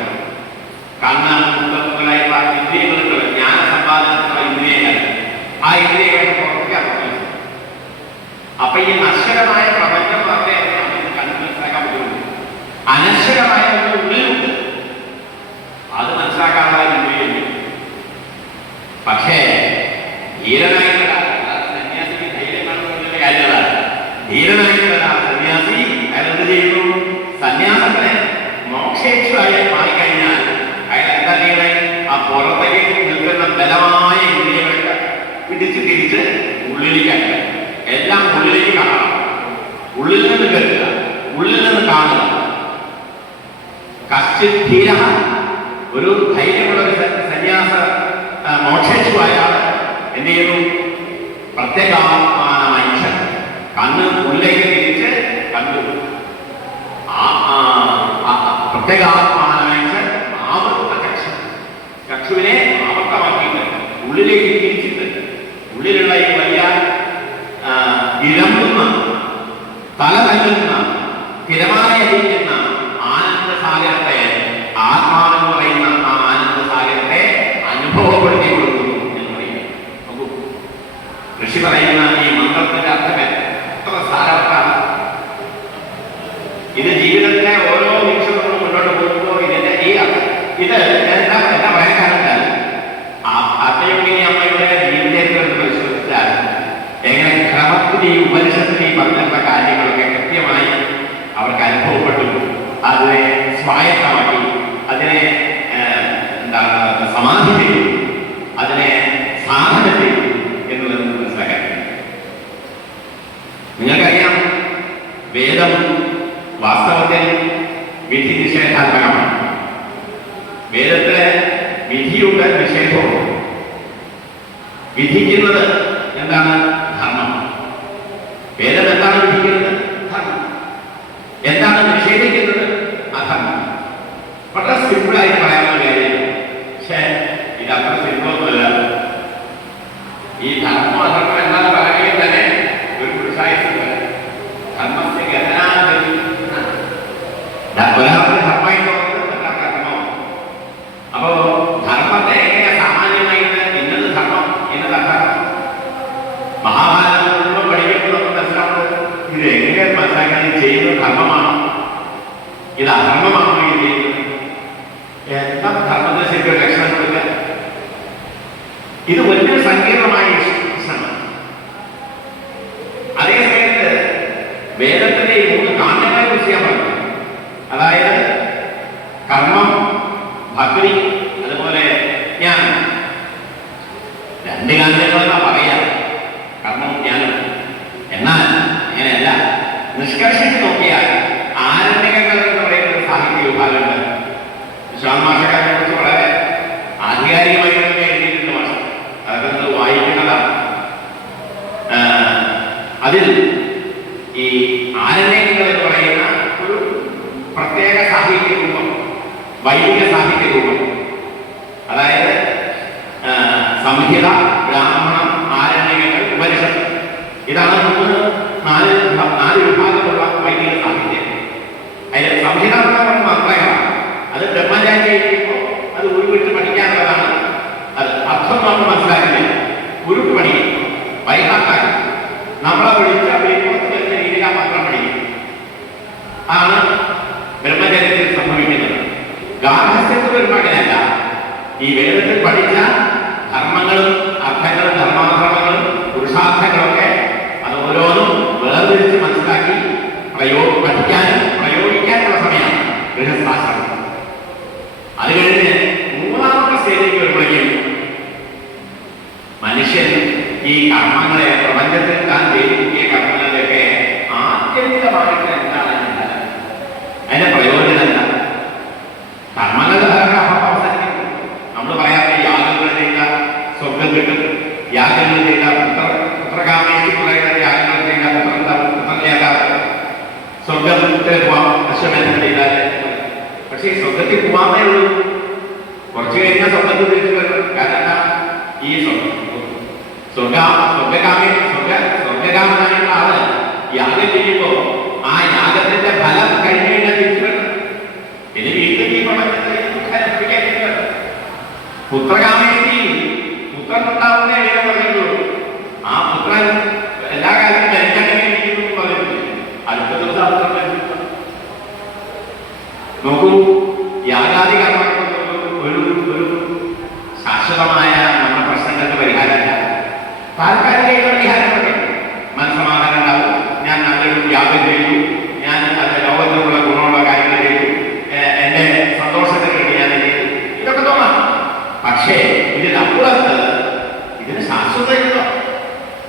കണ്ണാണ് മുഖങ്ങളായിട്ടുള്ള ഇന്ദ്രിയങ്ങളുള്ള ജ്ഞാന സമ്പാദനത്തിലുള്ള ഇന്ദ്രിയങ്ങൾ, ആ ഇന്ദ്രിയങ്ങളൊക്കെ പുറത്തേക്കാണ് പറഞ്ഞത്. അപ്പൊ ഈ നശ്വരമായ പ്രപഞ്ചം മാത്രമേ കണ്ടു മനസ്സിലാക്കാൻ പറ്റുള്ളൂ. അനശ്വരമായ ഒരു ഉള്ളിലുണ്ട്, അത് മനസ്സിലാക്കാനുള്ള ഇന്ദ്രിയം. പക്ഷേ ധീരനായിട്ടുള്ള സന്യാസിക്ക് ധൈര്യം കാണുന്നതിന്റെ കാര്യമാണ്. ധീരനായിട്ടുള്ള സന്യാസി അയാൾ എന്ത് ചെയ്യുന്നു? സന്യാസത്തിന് മോക്ഷേച്ഛുവായി മാറിക്കഴിഞ്ഞാൽ അയാൾ എന്താ ചെയ്യണേ? ആ പുറത്തേക്ക് നിൽക്കുന്ന ബലമായ ഇന്ദ്രിയങ്ങളൊക്കെ പിടിച്ച് തിരിച്ച് ഉള്ളിലേക്ക്, എല്ലാം ഉള്ളിലേക്ക് കാണണം. ഉള്ളിൽ നിന്ന് കേൾക്കുക, ഉള്ളിൽ നിന്ന് കാണുക. കശ്ചിത് ധീരഃ, ഒരു ധൈര്യമുള്ള ഒരു സന്യാസ മോക്ഷേച്ഛുവായ എന്ത് ചെയ്യുന്നു? പ്രത്യേകാത്മാനമൈക്ഷ, കണ്ണ് ഉള്ളിലേക്ക് തിരിച്ച് കണ്ടു പ്രത്യേകാത്മാനായിട്ട് ആവർത്ത ചക്ഷുവിനെ ആവർത്തമാക്കിയിട്ട് ഉള്ളിലേക്ക് തിരിച്ചിട്ട് ഉള്ളിലുള്ള ഈ വലിയ ഇരമ്പുന്ന തല നൽകുന്ന തിരമാലയടിക്കുന്ന ആനന്ദസാഗരത്തെ ആത്മാവെന്ന് പറയുന്ന ആ ആനന്ദസാഗരത്തെ അനുഭവപ്പെടുത്തി കൊടുക്കുന്നു എന്ന് പറയുന്നു. നോക്കൂ, ഋഷി പറയുന്ന ഈ മന്ത്രത്തിന്റെ അർത്ഥം എത്ര സാരവത്താണ്. ഇത് ജീവിതത്തിലെ ഓരോ നിമിഷങ്ങളും മുന്നോട്ട് പോകുമ്പോൾ ഇതിന്റെ ഇത് എന്താ പറയാനുണ്ടാൽ അത്തയോഗിനി അമ്മയുടെ ജീവിതത്തിൽ പരിശോധിച്ചാൽ എങ്ങനെ ക്രമത്തിൽ ഈ ഉപനിഷത്തിൽ ഈ പറഞ്ഞിട്ടുള്ള കാര്യങ്ങളൊക്കെ കൃത്യമായി അവർക്ക് അനുഭവപ്പെട്ടു, അതിനെ സ്വായത്തമാക്കി, അതിനെ സമാധി ചെയ്തു, അതിനെ സാധന ചെയ്തു എന്നുള്ളത് മനസ്സിലാക്കാൻ. നിങ്ങൾക്കറിയാം, വേദം വാസ്തവത്തിൽ വിധി നിഷേധാത്മകമാണ്. വേദത്തിലെ വിധിയുടെ നിഷേധവും വിധിക്കുന്നത് എന്താണ്? ധർമ്മം. വേദം എന്താണ് വിധിക്കുന്നത്? ധർമ്മം. എന്താണ് നിഷേധിക്കുന്നത്? അധർമ്മം. വളരെ സിമ്പിളായി പറയാനുള്ള കാര്യം. പക്ഷേ ഇത് അത്ര സിമ്പിളൊന്നുമല്ല. ഈ ധർമ്മം അധർമ്മം എന്നാണ് പറയുകയും തന്നെ ഒരു പുരുഷായുസുണ്ട്. ധർമ്മത്തെ ഗതനാഗതി ഒരാൾക്ക് ധർമ്മമായി തോന്നുന്നത് ഒരാൾക്ക് അധർമ്മമാണ്. അപ്പോ ധർമ്മത്തെ എങ്ങനെ സാമാന്യമായിട്ട് ഇന്നത് ധർമ്മം ഇന്നത് അധർമ്മം മഹാഭാരതം മുഴുവൻ പഠിക്കുമ്പോൾ നമുക്ക് മനസ്സിലാവുന്നത് ഇത് എങ്ങനെ മനസ്സിലാക്കി ചെയ്യുന്നത് ധർമ്മമാണോ ഇത് അധർമ്മമാണോ ഇത് ചെയ്യുന്നത്? എന്താ ധർമ്മത്തെ ശരിക്കും ലക്ഷണം കൊടുക്കുക? ഇത് വലിയ സങ്കീർണമായ പ്രശ്നമാണ്. അതേ സമയത്ത് വേദത്തിന്റെ ഈ 3 കാണ്ഡങ്ങളെ കുറിച്ച് ഞാൻ പറഞ്ഞു. അതായത് കർമ്മം, ഭക്തി, അതുപോലെ ജ്ഞാനം. 2 കാണ്ഡങ്ങളെന്നാ പറയാം, കർമ്മം ജ്ഞാനം. എന്നാൽ അങ്ങനെയല്ല. നിഷ്കർഷിച്ച് നോക്കിയാൽ ആരണ്യകങ്ങൾ എന്ന് പറയുന്ന ഒരു സാഹിത്യ വിഭാഗമുണ്ട്. വിശ്വാമാഷക്കാരെ കുറിച്ച് വളരെ ആധികാരികമായി തന്നെ എഴുതിയിട്ടുണ്ട്. ഭാഷ അതൊക്കെ നിങ്ങൾ വായിക്കുന്നതാണ്. അതിൽ ഈ ആരണ്യകങ്ങൾ എന്ന് പറയുന്ന ഒരു പ്രത്യേക സാഹിത്യ രൂപം, വൈദിക സാഹിത്യ രൂപം, അതായത് സംഹിത, ബ്രാഹ്മണം, ആരണ്യകങ്ങൾ, ഉപനിഷത്ത്, ഇതാണ് 4 വിഭാഗമുള്ള വൈദിക സാഹിത്യം. അതിൽ സംഹിത എന്ന് പറയുന്ന മന്ത്രങ്ങളാണ്. അത് ബ്രഹ്മചാരി കഴിക്കുമ്പോൾ അത് ഉരുവിട്ട് പഠിക്കാനുള്ളതാണ്. അത് അർത്ഥം നമ്മൾ മനസ്സിലാക്കില്ല, ഉരുട്ട് പഠിക്കും, വൈകാട്ടാക്കി നമ്മളെ വിളിച്ച പുറത്ത് വരുന്ന രീതിയിൽ ആ മന്ത്രം പഠിക്കും. ആണ് ബ്രഹ്മചര്യത്തിൽ സംഭവിക്കുന്നത്. ഗാർഹസ്ഥ്യത്തിൽ ഒരു മകനല്ല. ഈ വേദത്തിൽ പഠിച്ച ധർമ്മങ്ങളും അർത്ഥങ്ങളും ധർമാധർമ്മങ്ങളും പുരുഷാർത്ഥങ്ങളൊക്കെ അത് ഓരോന്നും വേർതിരിച്ച് മനസ്സിലാക്കി പഠിക്കാനും പ്രയോഗിക്കാനുള്ള സമയമാണ് ഗൃഹസ്ഥാശ്രമം. അത് കഴിഞ്ഞ് 3ാമത്തെ സ്റ്റേജിലേക്ക് വരുമ്പോഴേക്കും മനുഷ്യൻ ഈ കർമ്മങ്ങളെ, പ്രപഞ്ചത്തിൽ താൻ ചെയ്തിരിക്കിയ കർമ്മങ്ങളെയൊക്കെ ആത്യന്തികമായിട്ട് എന്താണ് അതിന്റെ പ്രയോജനം എന്താ? കർമ്മങ്ങൾ അവസാനിക്കും. നമ്മൾ പറയാത്ത യാഗങ്ങൾ ചെയ്ത സ്വർഗം കിട്ടും, യാഗങ്ങൾ ചെയ്ത പുത്രകാമേശി പറയുന്ന യാഗങ്ങൾ ചെയ്ത പുത്രനിയാകാതെ സ്വർഗത്തിൽ പോവാം, അശ്വമേധം ചെയ്താൽ. പക്ഷേ ഈ സ്വർഗത്തിൽ പോവാമേ ഉള്ളൂ. കുറച്ചു കഴിഞ്ഞാൽ സ്വർഗത്തിൽ തിരിച്ചു വരണം. കാരണം ഈ സ്വർഗകാമനായിട്ടുള്ള ആള് യാഗം ചെയ്യുമ്പോൾ ആ യാഗത്തിന്റെ ഫലം കഴിഞ്ഞു കഴിഞ്ഞാൽ തിരിച്ചു വരണം. ഇനി വീട്ടിൽ ഈ പുത്രകാമേശി പുത്രൻ ഉണ്ടാവുന്നേ വേഗം പറയുള്ളൂ. ആ പുത്രൻ എല്ലാ കാര്യത്തിലും ധരിച്ചങ്ങനെ ഇരിക്കുന്നു പറയുന്നു. അടുത്ത ദിവസം പുത്രൻ മരിച്ചു. നോക്കൂ, യാഗാദി കർമ്മങ്ങൾ ഒരു ശാശ്വതമായ നമ്മുടെ പ്രശ്നങ്ങൾക്ക് പരിഹാരമില്ല. താൽക്കാലിക പരിഹാരങ്ങളൊക്കെ മനസ്സമാധാനം ഉണ്ടാവും. ഞാൻ നല്ലൊരു യാഗം ചെയ്തു, ഞാൻ അത് ലോകത്തിലുള്ള ഗുണമുള്ള കാര്യങ്ങൾ ചെയ്തു, എന്റെ സന്തോഷത്തിന് വേണ്ടി ഞാൻ ചെയ്തു, ഇതൊക്കെ തോന്നാം. പക്ഷേ ഇതിനപ്പുറത്ത് ഇതിന് ശാശ്വതയുണ്ടോ?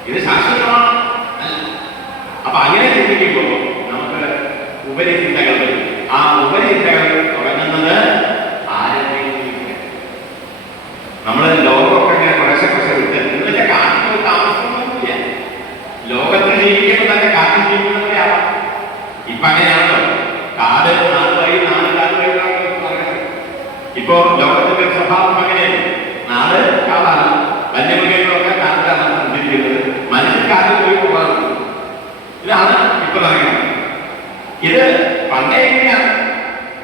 ഇത് ശാശ്വതമാണ്. അപ്പൊ അങ്ങനെ ചിന്തിക്കുമ്പോൾ നമുക്ക് ഉപരിചിന്തകൾ വരും. ആ ഉപരിചിന്തകൾ തുടങ്ങുന്നത് നമ്മൾ ലോകമൊക്കെ ഇങ്ങനെ കുറേശ്ശെ വിട്ട് നിങ്ങളുടെ കാട്ടിൽ താമസമൊന്നുമില്ല. ലോകത്തിൽ ജീവിക്കുമ്പോൾ തന്നെ കാട്ടിൽ ജീവിക്കുന്നവരെയാവാം. ഇപ്പൊ അങ്ങനെയാണല്ലോ. കാട് 4 വഴി 4 കാട് വഴി ഇപ്പോ ലോകത്തിന്റെ സ്വഭാവം അങ്ങനെ നാട് കാടാണ്, വന്യമൃഗങ്ങളൊക്കെ കാട്ടിലാണ് സഞ്ചരിക്കുന്നത്, മനുഷ്യക്കാരിൽ പോയി പോകാറുണ്ട്. ഇതാണ് ഇപ്പൊ പറയുന്നത്. ഇത് പണ്ടേ എങ്ങനെയാണ്?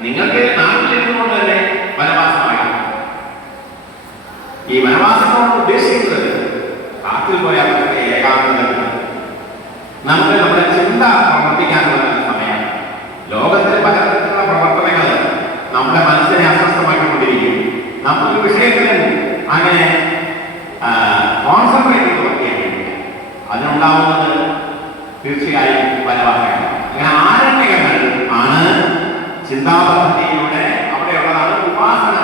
നിങ്ങൾക്ക് നാട്ടിലിരുന്നുകൊണ്ട് തന്നെ വനവാസമാകാം. ഈ വനവാസം കൊണ്ട് ഉദ്ദേശിക്കുന്നത് കാട്ടിൽ പോയാൽ ഏകാന്തത, നമുക്ക് നമ്മുടെ ചിന്ത പ്രവർത്തിക്കാനുള്ള സമയമാണ്. ലോകത്തിലെ പലതരത്തിലുള്ള പ്രവർത്തനങ്ങൾ നമ്മുടെ മനസ്സിനെ അസ്വസ്ഥമാക്കിക്കൊണ്ടിരിക്കും. നമുക്ക് വിഷയത്തിൽ അങ്ങനെ കോൺസെൻട്രേറ്റ് ചെയ്ത് വർക്ക് ചെയ്യാൻ കഴിയില്ല. അതിനുണ്ടാവുന്നത് തീർച്ചയായും വനവാസമാണ്. അങ്ങനെ ആരണ്യകങ്ങൾ ആണ് ചിന്താപദ്ധതിയിലൂടെ അവിടെയുള്ളതാണ് ഉപാസന.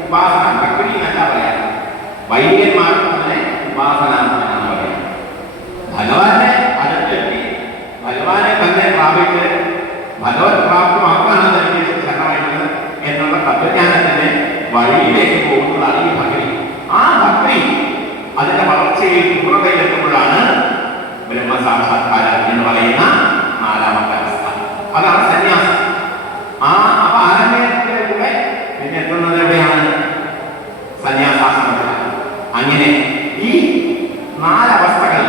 ഉപാസന പ്രകൃതി എന്നല്ല പറയാം, വൈദ്യന്മാർ അതിനെ ഉപാസന എന്നാണ് പറയുന്നത്. ഭഗവാനെ അടുത്തെത്തി ഭഗവാനെ തന്നെ പ്രാപിച്ച് ഭഗവത് പ്രാപ്തമാക്കാണ് തനിക്ക് ശരണമായിട്ടുള്ളത് എന്നുള്ള തത്വജ്ഞാനത്തിന്റെ വഴിയിലേക്ക് പോകുന്നതാണ് ഈ ഭക്തി. ആ ഭക്തി അതിന്റെ വളർച്ചയിൽ പൂർണ്ണതയിലെത്തുമ്പോഴാണ് ബ്രഹ്മസാക്ഷാത്കാരം എന്ന് പറയുന്ന നാലാമത്തെ അവസ്ഥ. അതാണ് സന്യാസം. അപ്പൊ ആരണ്യത്തിലെ കൂടെ പിന്നെ എത്തുന്നത് എവിടെയാണ്? സന്യാസാശ്രമത്തിലാണ്. അങ്ങനെ ഈ നാലവസ്ഥകൾ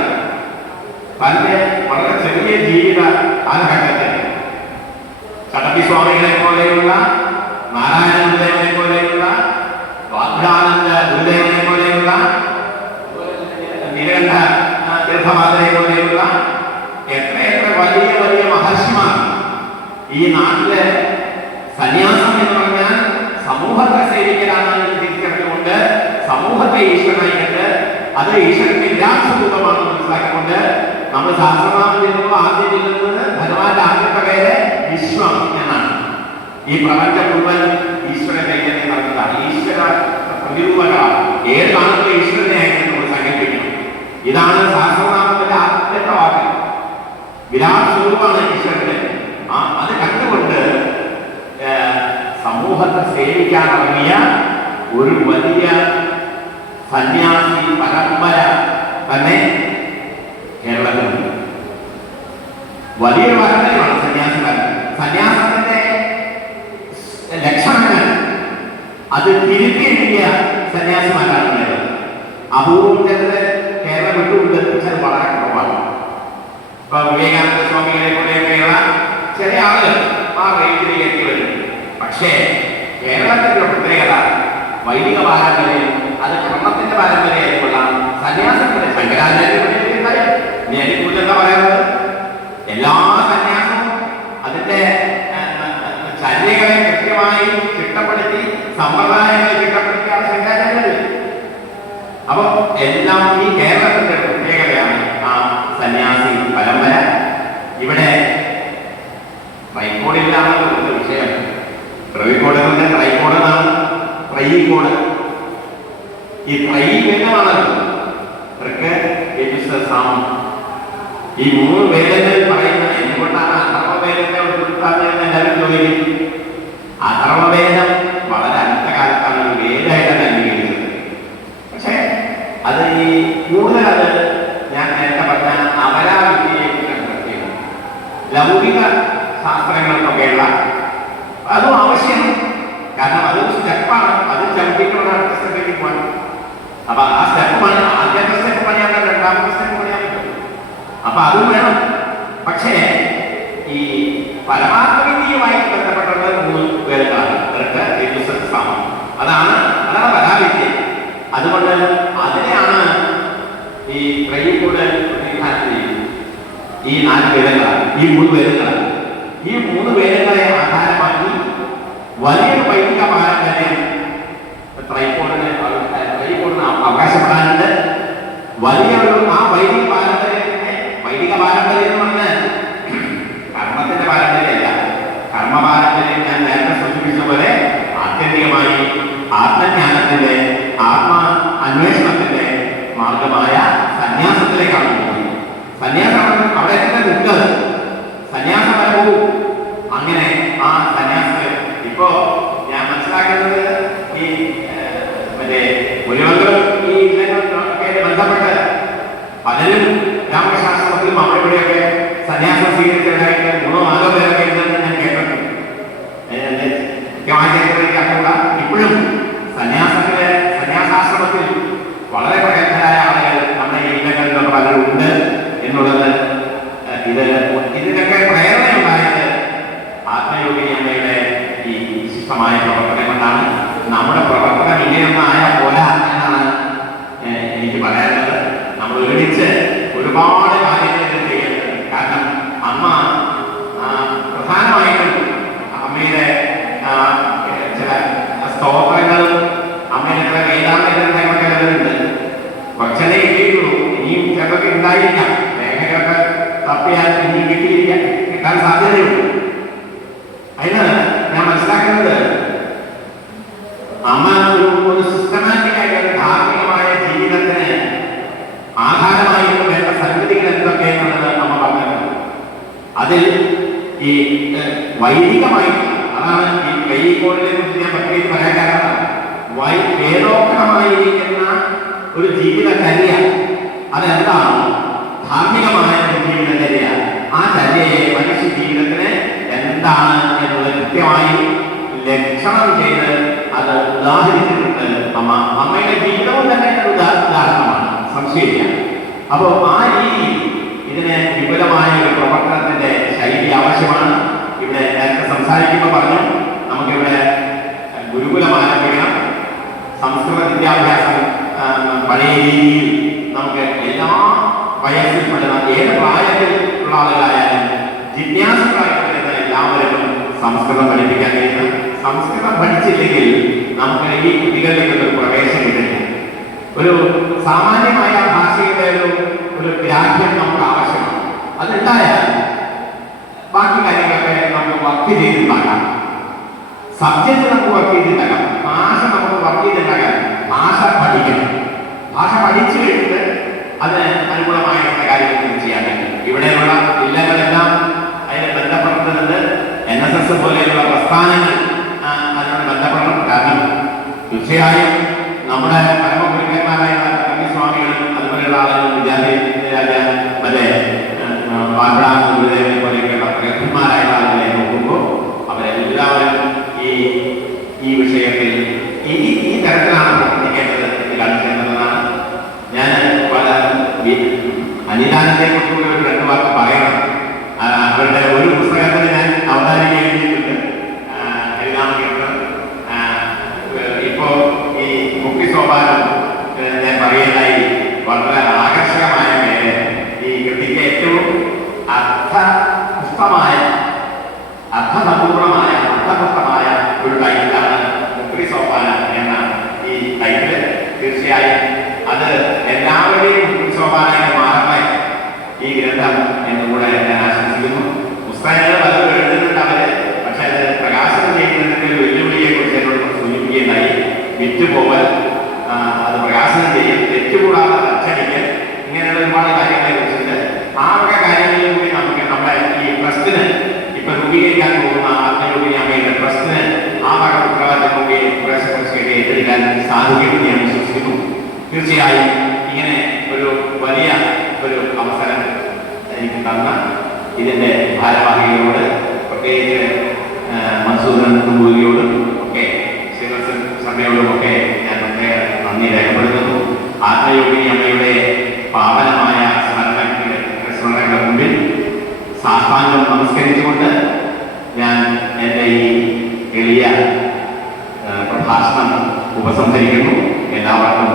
തന്റെ വളരെ ചെറിയ ജീവിത കാലഘട്ടത്തിൽ ചട്ടമ്പി സ്വാമികളെ പോലെയുള്ള, നാരായണ ഗുരുദേവനെ പോലെയുള്ള, വാഗ്ദാനന്ദ ഗുരുദേവനെ പോലെയുള്ള, നീലകണ്ഠ തീർത്ഥമാതരെ പോലെയുള്ള എത്രയെത്ര വലിയ വലിയ മഹർഷിമാർ ഈ നാട്ടിലെ സന്യാസം എന്ന് പറഞ്ഞാൽ സമൂഹത്തെ സേവിക്കലാണ് തിരിച്ചറിഞ്ഞുകൊണ്ട് സമൂഹത്തെ ഈശ്വരനായി കണ്ട് അത് ഈശ്വരന്റെ വിരാംശഭൂതമാണെന്ന് മനസ്സിലാക്കിക്കൊണ്ട് നമ്മൾ സഹസ്രനാമം ചെല്ലുമ്പോൾ ആദ്യം ചെല്ലുന്നത് ഭഗവാന്റെ ആദ്യത്തെ പേര് വിശ്വം എന്നാണ്. ഈ പ്രപഞ്ചം മുഴുവൻ ഈശ്വരൻ കൈകാര്യം നടക്കുന്നതാണ്. ഈശ്വര പ്രതിരൂപങ്ങളാണ്. ഏത് കാണുമ്പോൾ ഈശ്വരനെ ആയിട്ട് നമ്മൾ സങ്കല്പിക്കണം. ഇതാണ് സഹസ്രനാമത്തിന്റെ ആദ്യത്തെ വാക്ക്. വിരാട് സ്വരൂപമാണ് ഈശ്വരന്റെ. അത് കണ്ടുകൊണ്ട് സമൂഹത്തെ സേവിക്കാനിറങ്ങിയ ഒരു വലിയ സന്യാസി പരമ്പര തന്നെ കേരളത്തിലുണ്ട്. വലിയൊരു പരമ്പരയാണ് സന്യാസിമാർ. സന്യാസത്തിന്റെ ലക്ഷണങ്ങൾ അത് തിരുത്തി എഴുതിയ സന്യാസിമാരാണ്. അപൂർവം ചിലത് കേരളം വിട്ടുകൊടുത്തത് വളരെ കുറവാണ്. ഇപ്പൊ വിവേകാനന്ദ സ്വാമികളെ പോലെയൊക്കെയുള്ള ചില ആളുകൾ ആ റേഞ്ചിലേക്ക് വരും. പക്ഷേ കേരളത്തിന്റെ പ്രത്യേകത വൈദിക പാരമ്പര്യം, അത് കർമ്മത്തിന്റെ പാരമ്പര്യമായിട്ടുള്ള സന്യാസത്തിന്റെ ശങ്കരാചാര്യ കുറിച്ച് എന്താ പറയുന്നത്? എല്ലാ സന്യാസവും അതിന്റെ ചര്യകളെ കൃത്യമായി ചിട്ടപ്പെടുത്തി സമ്പ്രദായങ്ങളെ ചിട്ടപ്പെടുത്തിയാണ് ശങ്കരാചാര്യർ. അപ്പൊ എല്ലാം ഈ കേരളത്തിന്റെ പ്രത്യേകതയാണ് ആ സന്യാസി പരമ്പര. ഇവിടെ ട്രൈക്കോഡിലാണല്ലോ ഒരു വിഷയം. ട്രൈക്കോഡ് ട്രൈക്കോഡ് എന്നാണ് ട്രൈക്കോഡ്. ഈ ട്രൈ വേദമാണല്ലോ സാമം. ഈ മൂന്ന് വേദങ്ങൾ പറയുന്ന എന്തുകൊണ്ടാണ് അഥർവവേദത്തെ ഉൾപ്പെടുത്താത്തതെന്ന് എല്ലാവരും ചോദിക്കും. അഥർവവേദം വളരെ അടുത്ത കാലത്താണ് ഒരു വേദമായിട്ട് അംഗീകരിച്ചത്. പക്ഷെ അത് ഈ കൂടുതൽ അത് ഞാൻ നേരത്തെ പറഞ്ഞ അപരാവിദ്യയെ കുറിച്ച് ലൗകിക ശാസ്ത്രങ്ങൾക്കൊക്കെയുള്ള അതും ആവശ്യം. കാരണം അതൊരു സ്റ്റെപ്പാണ്. അത് ചവിട്ടിക്കൊണ്ട് അടുത്ത സ്റ്റെപ്പിലേക്ക് പോകണം. അപ്പൊ ആ സ്റ്റെപ്പ് പണി ആദ്യത്തെ സ്റ്റെപ്പ് പണിയാൻ രണ്ടാമത്തെ സ്റ്റെപ്പ് പണിയാൻ പറ്റും. അപ്പൊ അതും വേണം. പക്ഷേ ഈ പരമാത്മവിദ്യയുമായി ബന്ധപ്പെട്ടുള്ള മൂന്ന് പേരുകളാണ് സാമം. അതാണ് പരാവിദ്യ. അതുകൊണ്ട് അതിനെയാണ് ഈ ട്രൈക്കൂടെ ഈ നാല് വേദങ്ങളാണ്, ഈ മൂന്ന് വേദങ്ങളാണ്. ഈ മൂന്ന് വേദങ്ങളെ ആധാരമാക്കി വലിയൊരു വൈദിക പാരമ്പര്യം ട്രൈക്കോഡിന് അവകാശപ്പെടാനുണ്ട്. വലിയൊരു ആ വൈദിക പാരമ്പര്യത്തിന്റെ വൈദിക പാരമ്പര്യം എന്ന് പറഞ്ഞാൽ കർമ്മത്തിന്റെ പാരമ്പര്യമല്ല. കർമ്മ പാരമ്പര്യം ഞാൻ നേരത്തെ സൂചിപ്പിച്ച പോലെ ആത്യന്തികമായി ആത്മജ്ഞാനത്തിന്റെ ആത്മ അന്വേഷണത്തിന്റെ മാർഗമായ സന്യാസത്തിലേക്കാണ് പോകുന്നത്. സന്യാസം അവിടെ തന്നെ നിൽക്കുന്നത്, സന്യാസം വരെ പോകും. അങ്ങനെ ആ സന്യാസത്തിൽ ഇപ്പോ ഞാൻ മനസ്സിലാക്കുന്നത് ഈ മറ്റേ ഒരുവങ്ങൾ ഈ ഇതിനൊക്കെ ബന്ധപ്പെട്ട് പലരും രാമകൃഷ്ണാശ്രമത്തിലും അവിടെ ഇവിടെയൊക്കെ സന്യാസം സ്വീകരിച്ചവരായിട്ട് 3-4 പേരൊക്കെ ഉണ്ടെന്ന് ഞാൻ കേട്ടിട്ടുണ്ട്. കൃത്യമായി ഇതിനൊക്കെ പ്രേരണയുണ്ടായത് ആത്മയോഗിനി അമ്മയുടെ ഈ വിശിഷ്ടമായ പ്രവർത്തനം കൊണ്ടാണ്. നമ്മുടെ പ്രവർത്തനം ഇങ്ങനെയൊന്നും ആയാൽ പോരാ എന്നാണ് എനിക്ക് പറയാനുള്ളത്. നമ്മൾ ഒരുമിച്ച് ഒരുപാട് കാര്യങ്ങൾ ചെയ്യുന്നത്. കാരണം അമ്മ പ്രധാനമായിട്ടും അമ്മയുടെ ചില സ്തോത്രങ്ങളും അമ്മയുടെ ചില വേദാന്തങ്ങളൊക്കെ ഉണ്ട്. കുറച്ചതേ കിട്ടിയിട്ടുള്ളൂ, ഇനിയും ചിലതൊക്കെ ഉണ്ടായിരിക്കാം. രേഖകളൊക്കെ തപ്പിയാൽ ഇനി കിട്ടാൻ സാധ്യതയുള്ളൂ. അതിന് ഞാൻ മനസ്സിലാക്കുന്നത് അമ്മ ഒരു സിസ്റ്റമാറ്റിക് ആയിട്ടുള്ള ധാർമ്മികമായ ജീവിതത്തിന് ആധാരമായിട്ട് വേണ്ട സംഗതികൾ എന്തൊക്കെയാണെന്നുള്ളത് അമ്മ പറഞ്ഞിട്ടുണ്ട്. അതിൽ ഈ വൈദികമായി, അതാണ് ഈ വൈദികോടിനെ കുറിച്ച് ഞാൻ പ്രത്യേകിച്ച് പറയാൻ കാരണം, വേദോക്തമായിരിക്കുന്ന ഒരു ജീവിതചര്യ അതെന്താണോ ധാർമ്മികമായ ഒരു ജീവിതചര്യ, ആ ചര്യയെ മനുഷ്യ ജീവിതത്തിന് എന്താണ് എന്നുള്ളത് കൃത്യമായി ലക്ഷണം ചെയ്ത് അത് ഉദാഹരിച്ചിട്ടുണ്ട് അമ്മ. അമ്മയുടെ ജീവിതവും തന്നെ ഉദാഹരണമാണ്, സംശയമില്ല. അപ്പോൾ ആ രീതിയിൽ ഇതിന് വിപുലമായ ഒരു പ്രവർത്തനത്തിന്റെ ശൈലി ആവശ്യമാണ്. ഇവിടെ നേരത്തെ സംസാരിക്കുമ്പോൾ പറഞ്ഞു, നമുക്കിവിടെ ഗുരുകുലം ആരംഭിക്കണം. സംസ്കൃത വിദ്യാഭ്യാസം പഴയ രീതിയിൽ നമുക്ക് എല്ലാ വയസ്സിൽപ്പെടുന്ന ഏത് പ്രായത്തിൽ ഉള്ള ആളുകളായാലും ജിജ്ഞാസുക്കളായിട്ട് വരുന്ന എല്ലാവരും സംസ്കൃതം പഠിപ്പിക്കാൻ കഴിയുന്നു. സംസ്കൃതം പഠിച്ചില്ലെങ്കിൽ നമുക്ക് ഈ കുട്ടികളിലേക്ക് ഒരു പ്രവേശനം കിട്ടില്ല. ഒരു സാമാന്യമായ ഭാഷയുടെ ഒരു ഗ്രാഹ്യം നമുക്ക് ആവശ്യമാണ്. അതുണ്ടായാൽ ബാക്കി കാര്യങ്ങളൊക്കെ നമുക്ക് വർക്ക് ചെയ്തിട്ടുണ്ടാകാം. സബ്ജക്റ്റ് നമുക്ക് വർക്ക് ചെയ്തിട്ടുണ്ടാകാം. ഭാഷ നമുക്ക് വർക്ക് ചെയ്തിട്ടുണ്ടാകാം. ഭാഷ പഠിക്കണം. ഭാഷ പഠിച്ചു കഴിഞ്ഞിട്ട് അതിന് അനുകൂലമായിട്ടുള്ള കാര്യങ്ങൾ ചെയ്യാൻ കഴിയും. ഇവിടെയുള്ള ജില്ലകളെല്ലാം അതിന് ബന്ധപ്പെടുത്തുന്നത് NSS പോലെയുള്ള പ്രസ്ഥാനങ്ങൾ അതിനോട് ബന്ധപ്പെടണം. കാരണം തീർച്ചയായും നമ്മുടെ പരമഗുരുക്കന്മാരായ സ്വാമികളും അതുപോലെയുള്ള ആളുകളും മറ്റേ ഗുരുദേവനെ പോലെയൊക്കെയുള്ള പ്രഗത്ഭന്മാരായ ആളുകളെ നോക്കുമ്പോൾ അവരെല്ലാവരും ഈ വിഷയത്തിൽ ഈ തരത്തിലാണ് പ്രവർത്തിക്കേണ്ടത് എന്ന് കാണിച്ചെന്നുള്ളതാണ്. ഞാൻ പല അനിതാനത്തെ കുറിച്ചുള്ള ഒരു രണ്ട് വാക്ക് പറയണം. അവരുടെ ഒരു പുസ്തകത്തിന് ഞാൻ അവതാരിക എഴുതിയിട്ടുണ്ട്, ഹരിനാമകീർത്തനം. ഇപ്പോ ഈ മുക്തി സോപാനം ഞാൻ പറയുന്നതായി വളരെ ആകർഷകമായ പേര്. ഈ കൃതിക്ക് ഏറ്റവും അർത്ഥപുഷ്ടമായ അർത്ഥപുഷ്ടമായ ഒരു ടൈറ്റിലാണ് മുക്തി സോപാനം എന്ന ഈ ടൈറ്റില്. തീർച്ചയായും അത് എല്ലാവരുടെയും മുക്തി സോപാനായിട്ട് മാറട്ടെ ഈ ഗ്രന്ഥം എന്നുകൂടെ ഞാൻ ആശംസിക്കുന്നു. പുസ്തകങ്ങൾ പലരും എഴുതുന്നുണ്ട് അവര്, പക്ഷെ അത് പ്രകാശനം ചെയ്യുന്നതിന്റെ ഒരു വെല്ലുവിളിയെ കുറിച്ച് എന്നോട് സൂചിപ്പിക്കുകയുണ്ടായി. വിറ്റുപോവൽ, അത് പ്രകാശനം ചെയ്യൽ, തെറ്റുകൂടാതെ അച്ചടിക്കൽ, ഇങ്ങനെയുള്ള ഒരുപാട് കാര്യങ്ങളെ കുറിച്ചിട്ട് ആ വക കാര്യങ്ങളിൽ കൂടി നമുക്ക് നമ്മുടെ ഈ ട്രസ്റ്റിന് ഇപ്പൊ രൂപീകരിക്കാൻ പോകുന്ന ആത്മയോഗിനി അമ്മയുടെ ട്രസ്റ്റിന് ആ വക ഉത്തരവാദിത്തം കൂടി കുറേശ്ശെ ഏറ്റെടുക്കാൻ സാധിക്കുമെന്ന് ഞാൻ വിശ്വസിക്കുന്നു. തീർച്ചയായും ഇങ്ങനെ ഒരു വലിയ ഒരു അവസരം എനിക്ക് തന്ന ഇതിന്റെ ഭാരവാഹികളോട്, പ്രത്യേകിച്ച് മധുസൂദനൻ നമ്പൂതിരിയോടും ഒക്കെ ശ്രീനിവാസൻ ശർമ്മയോടും ഒക്കെ ഞാൻ പ്രത്യേക നന്ദി രേഖപ്പെടുത്തുന്നു. ആത്മയോഗിനി അമ്മയുടെ പാവനമായ സ്മരണകളുടെ മുമ്പിൽ സാഷ്ടാംഗം നമസ്കരിച്ചുകൊണ്ട് ഞാൻ എൻ്റെ ഈ എളിയ പ്രഭാഷണം ഉപസംഹരിക്കുന്നു. എല്ലാവർക്കും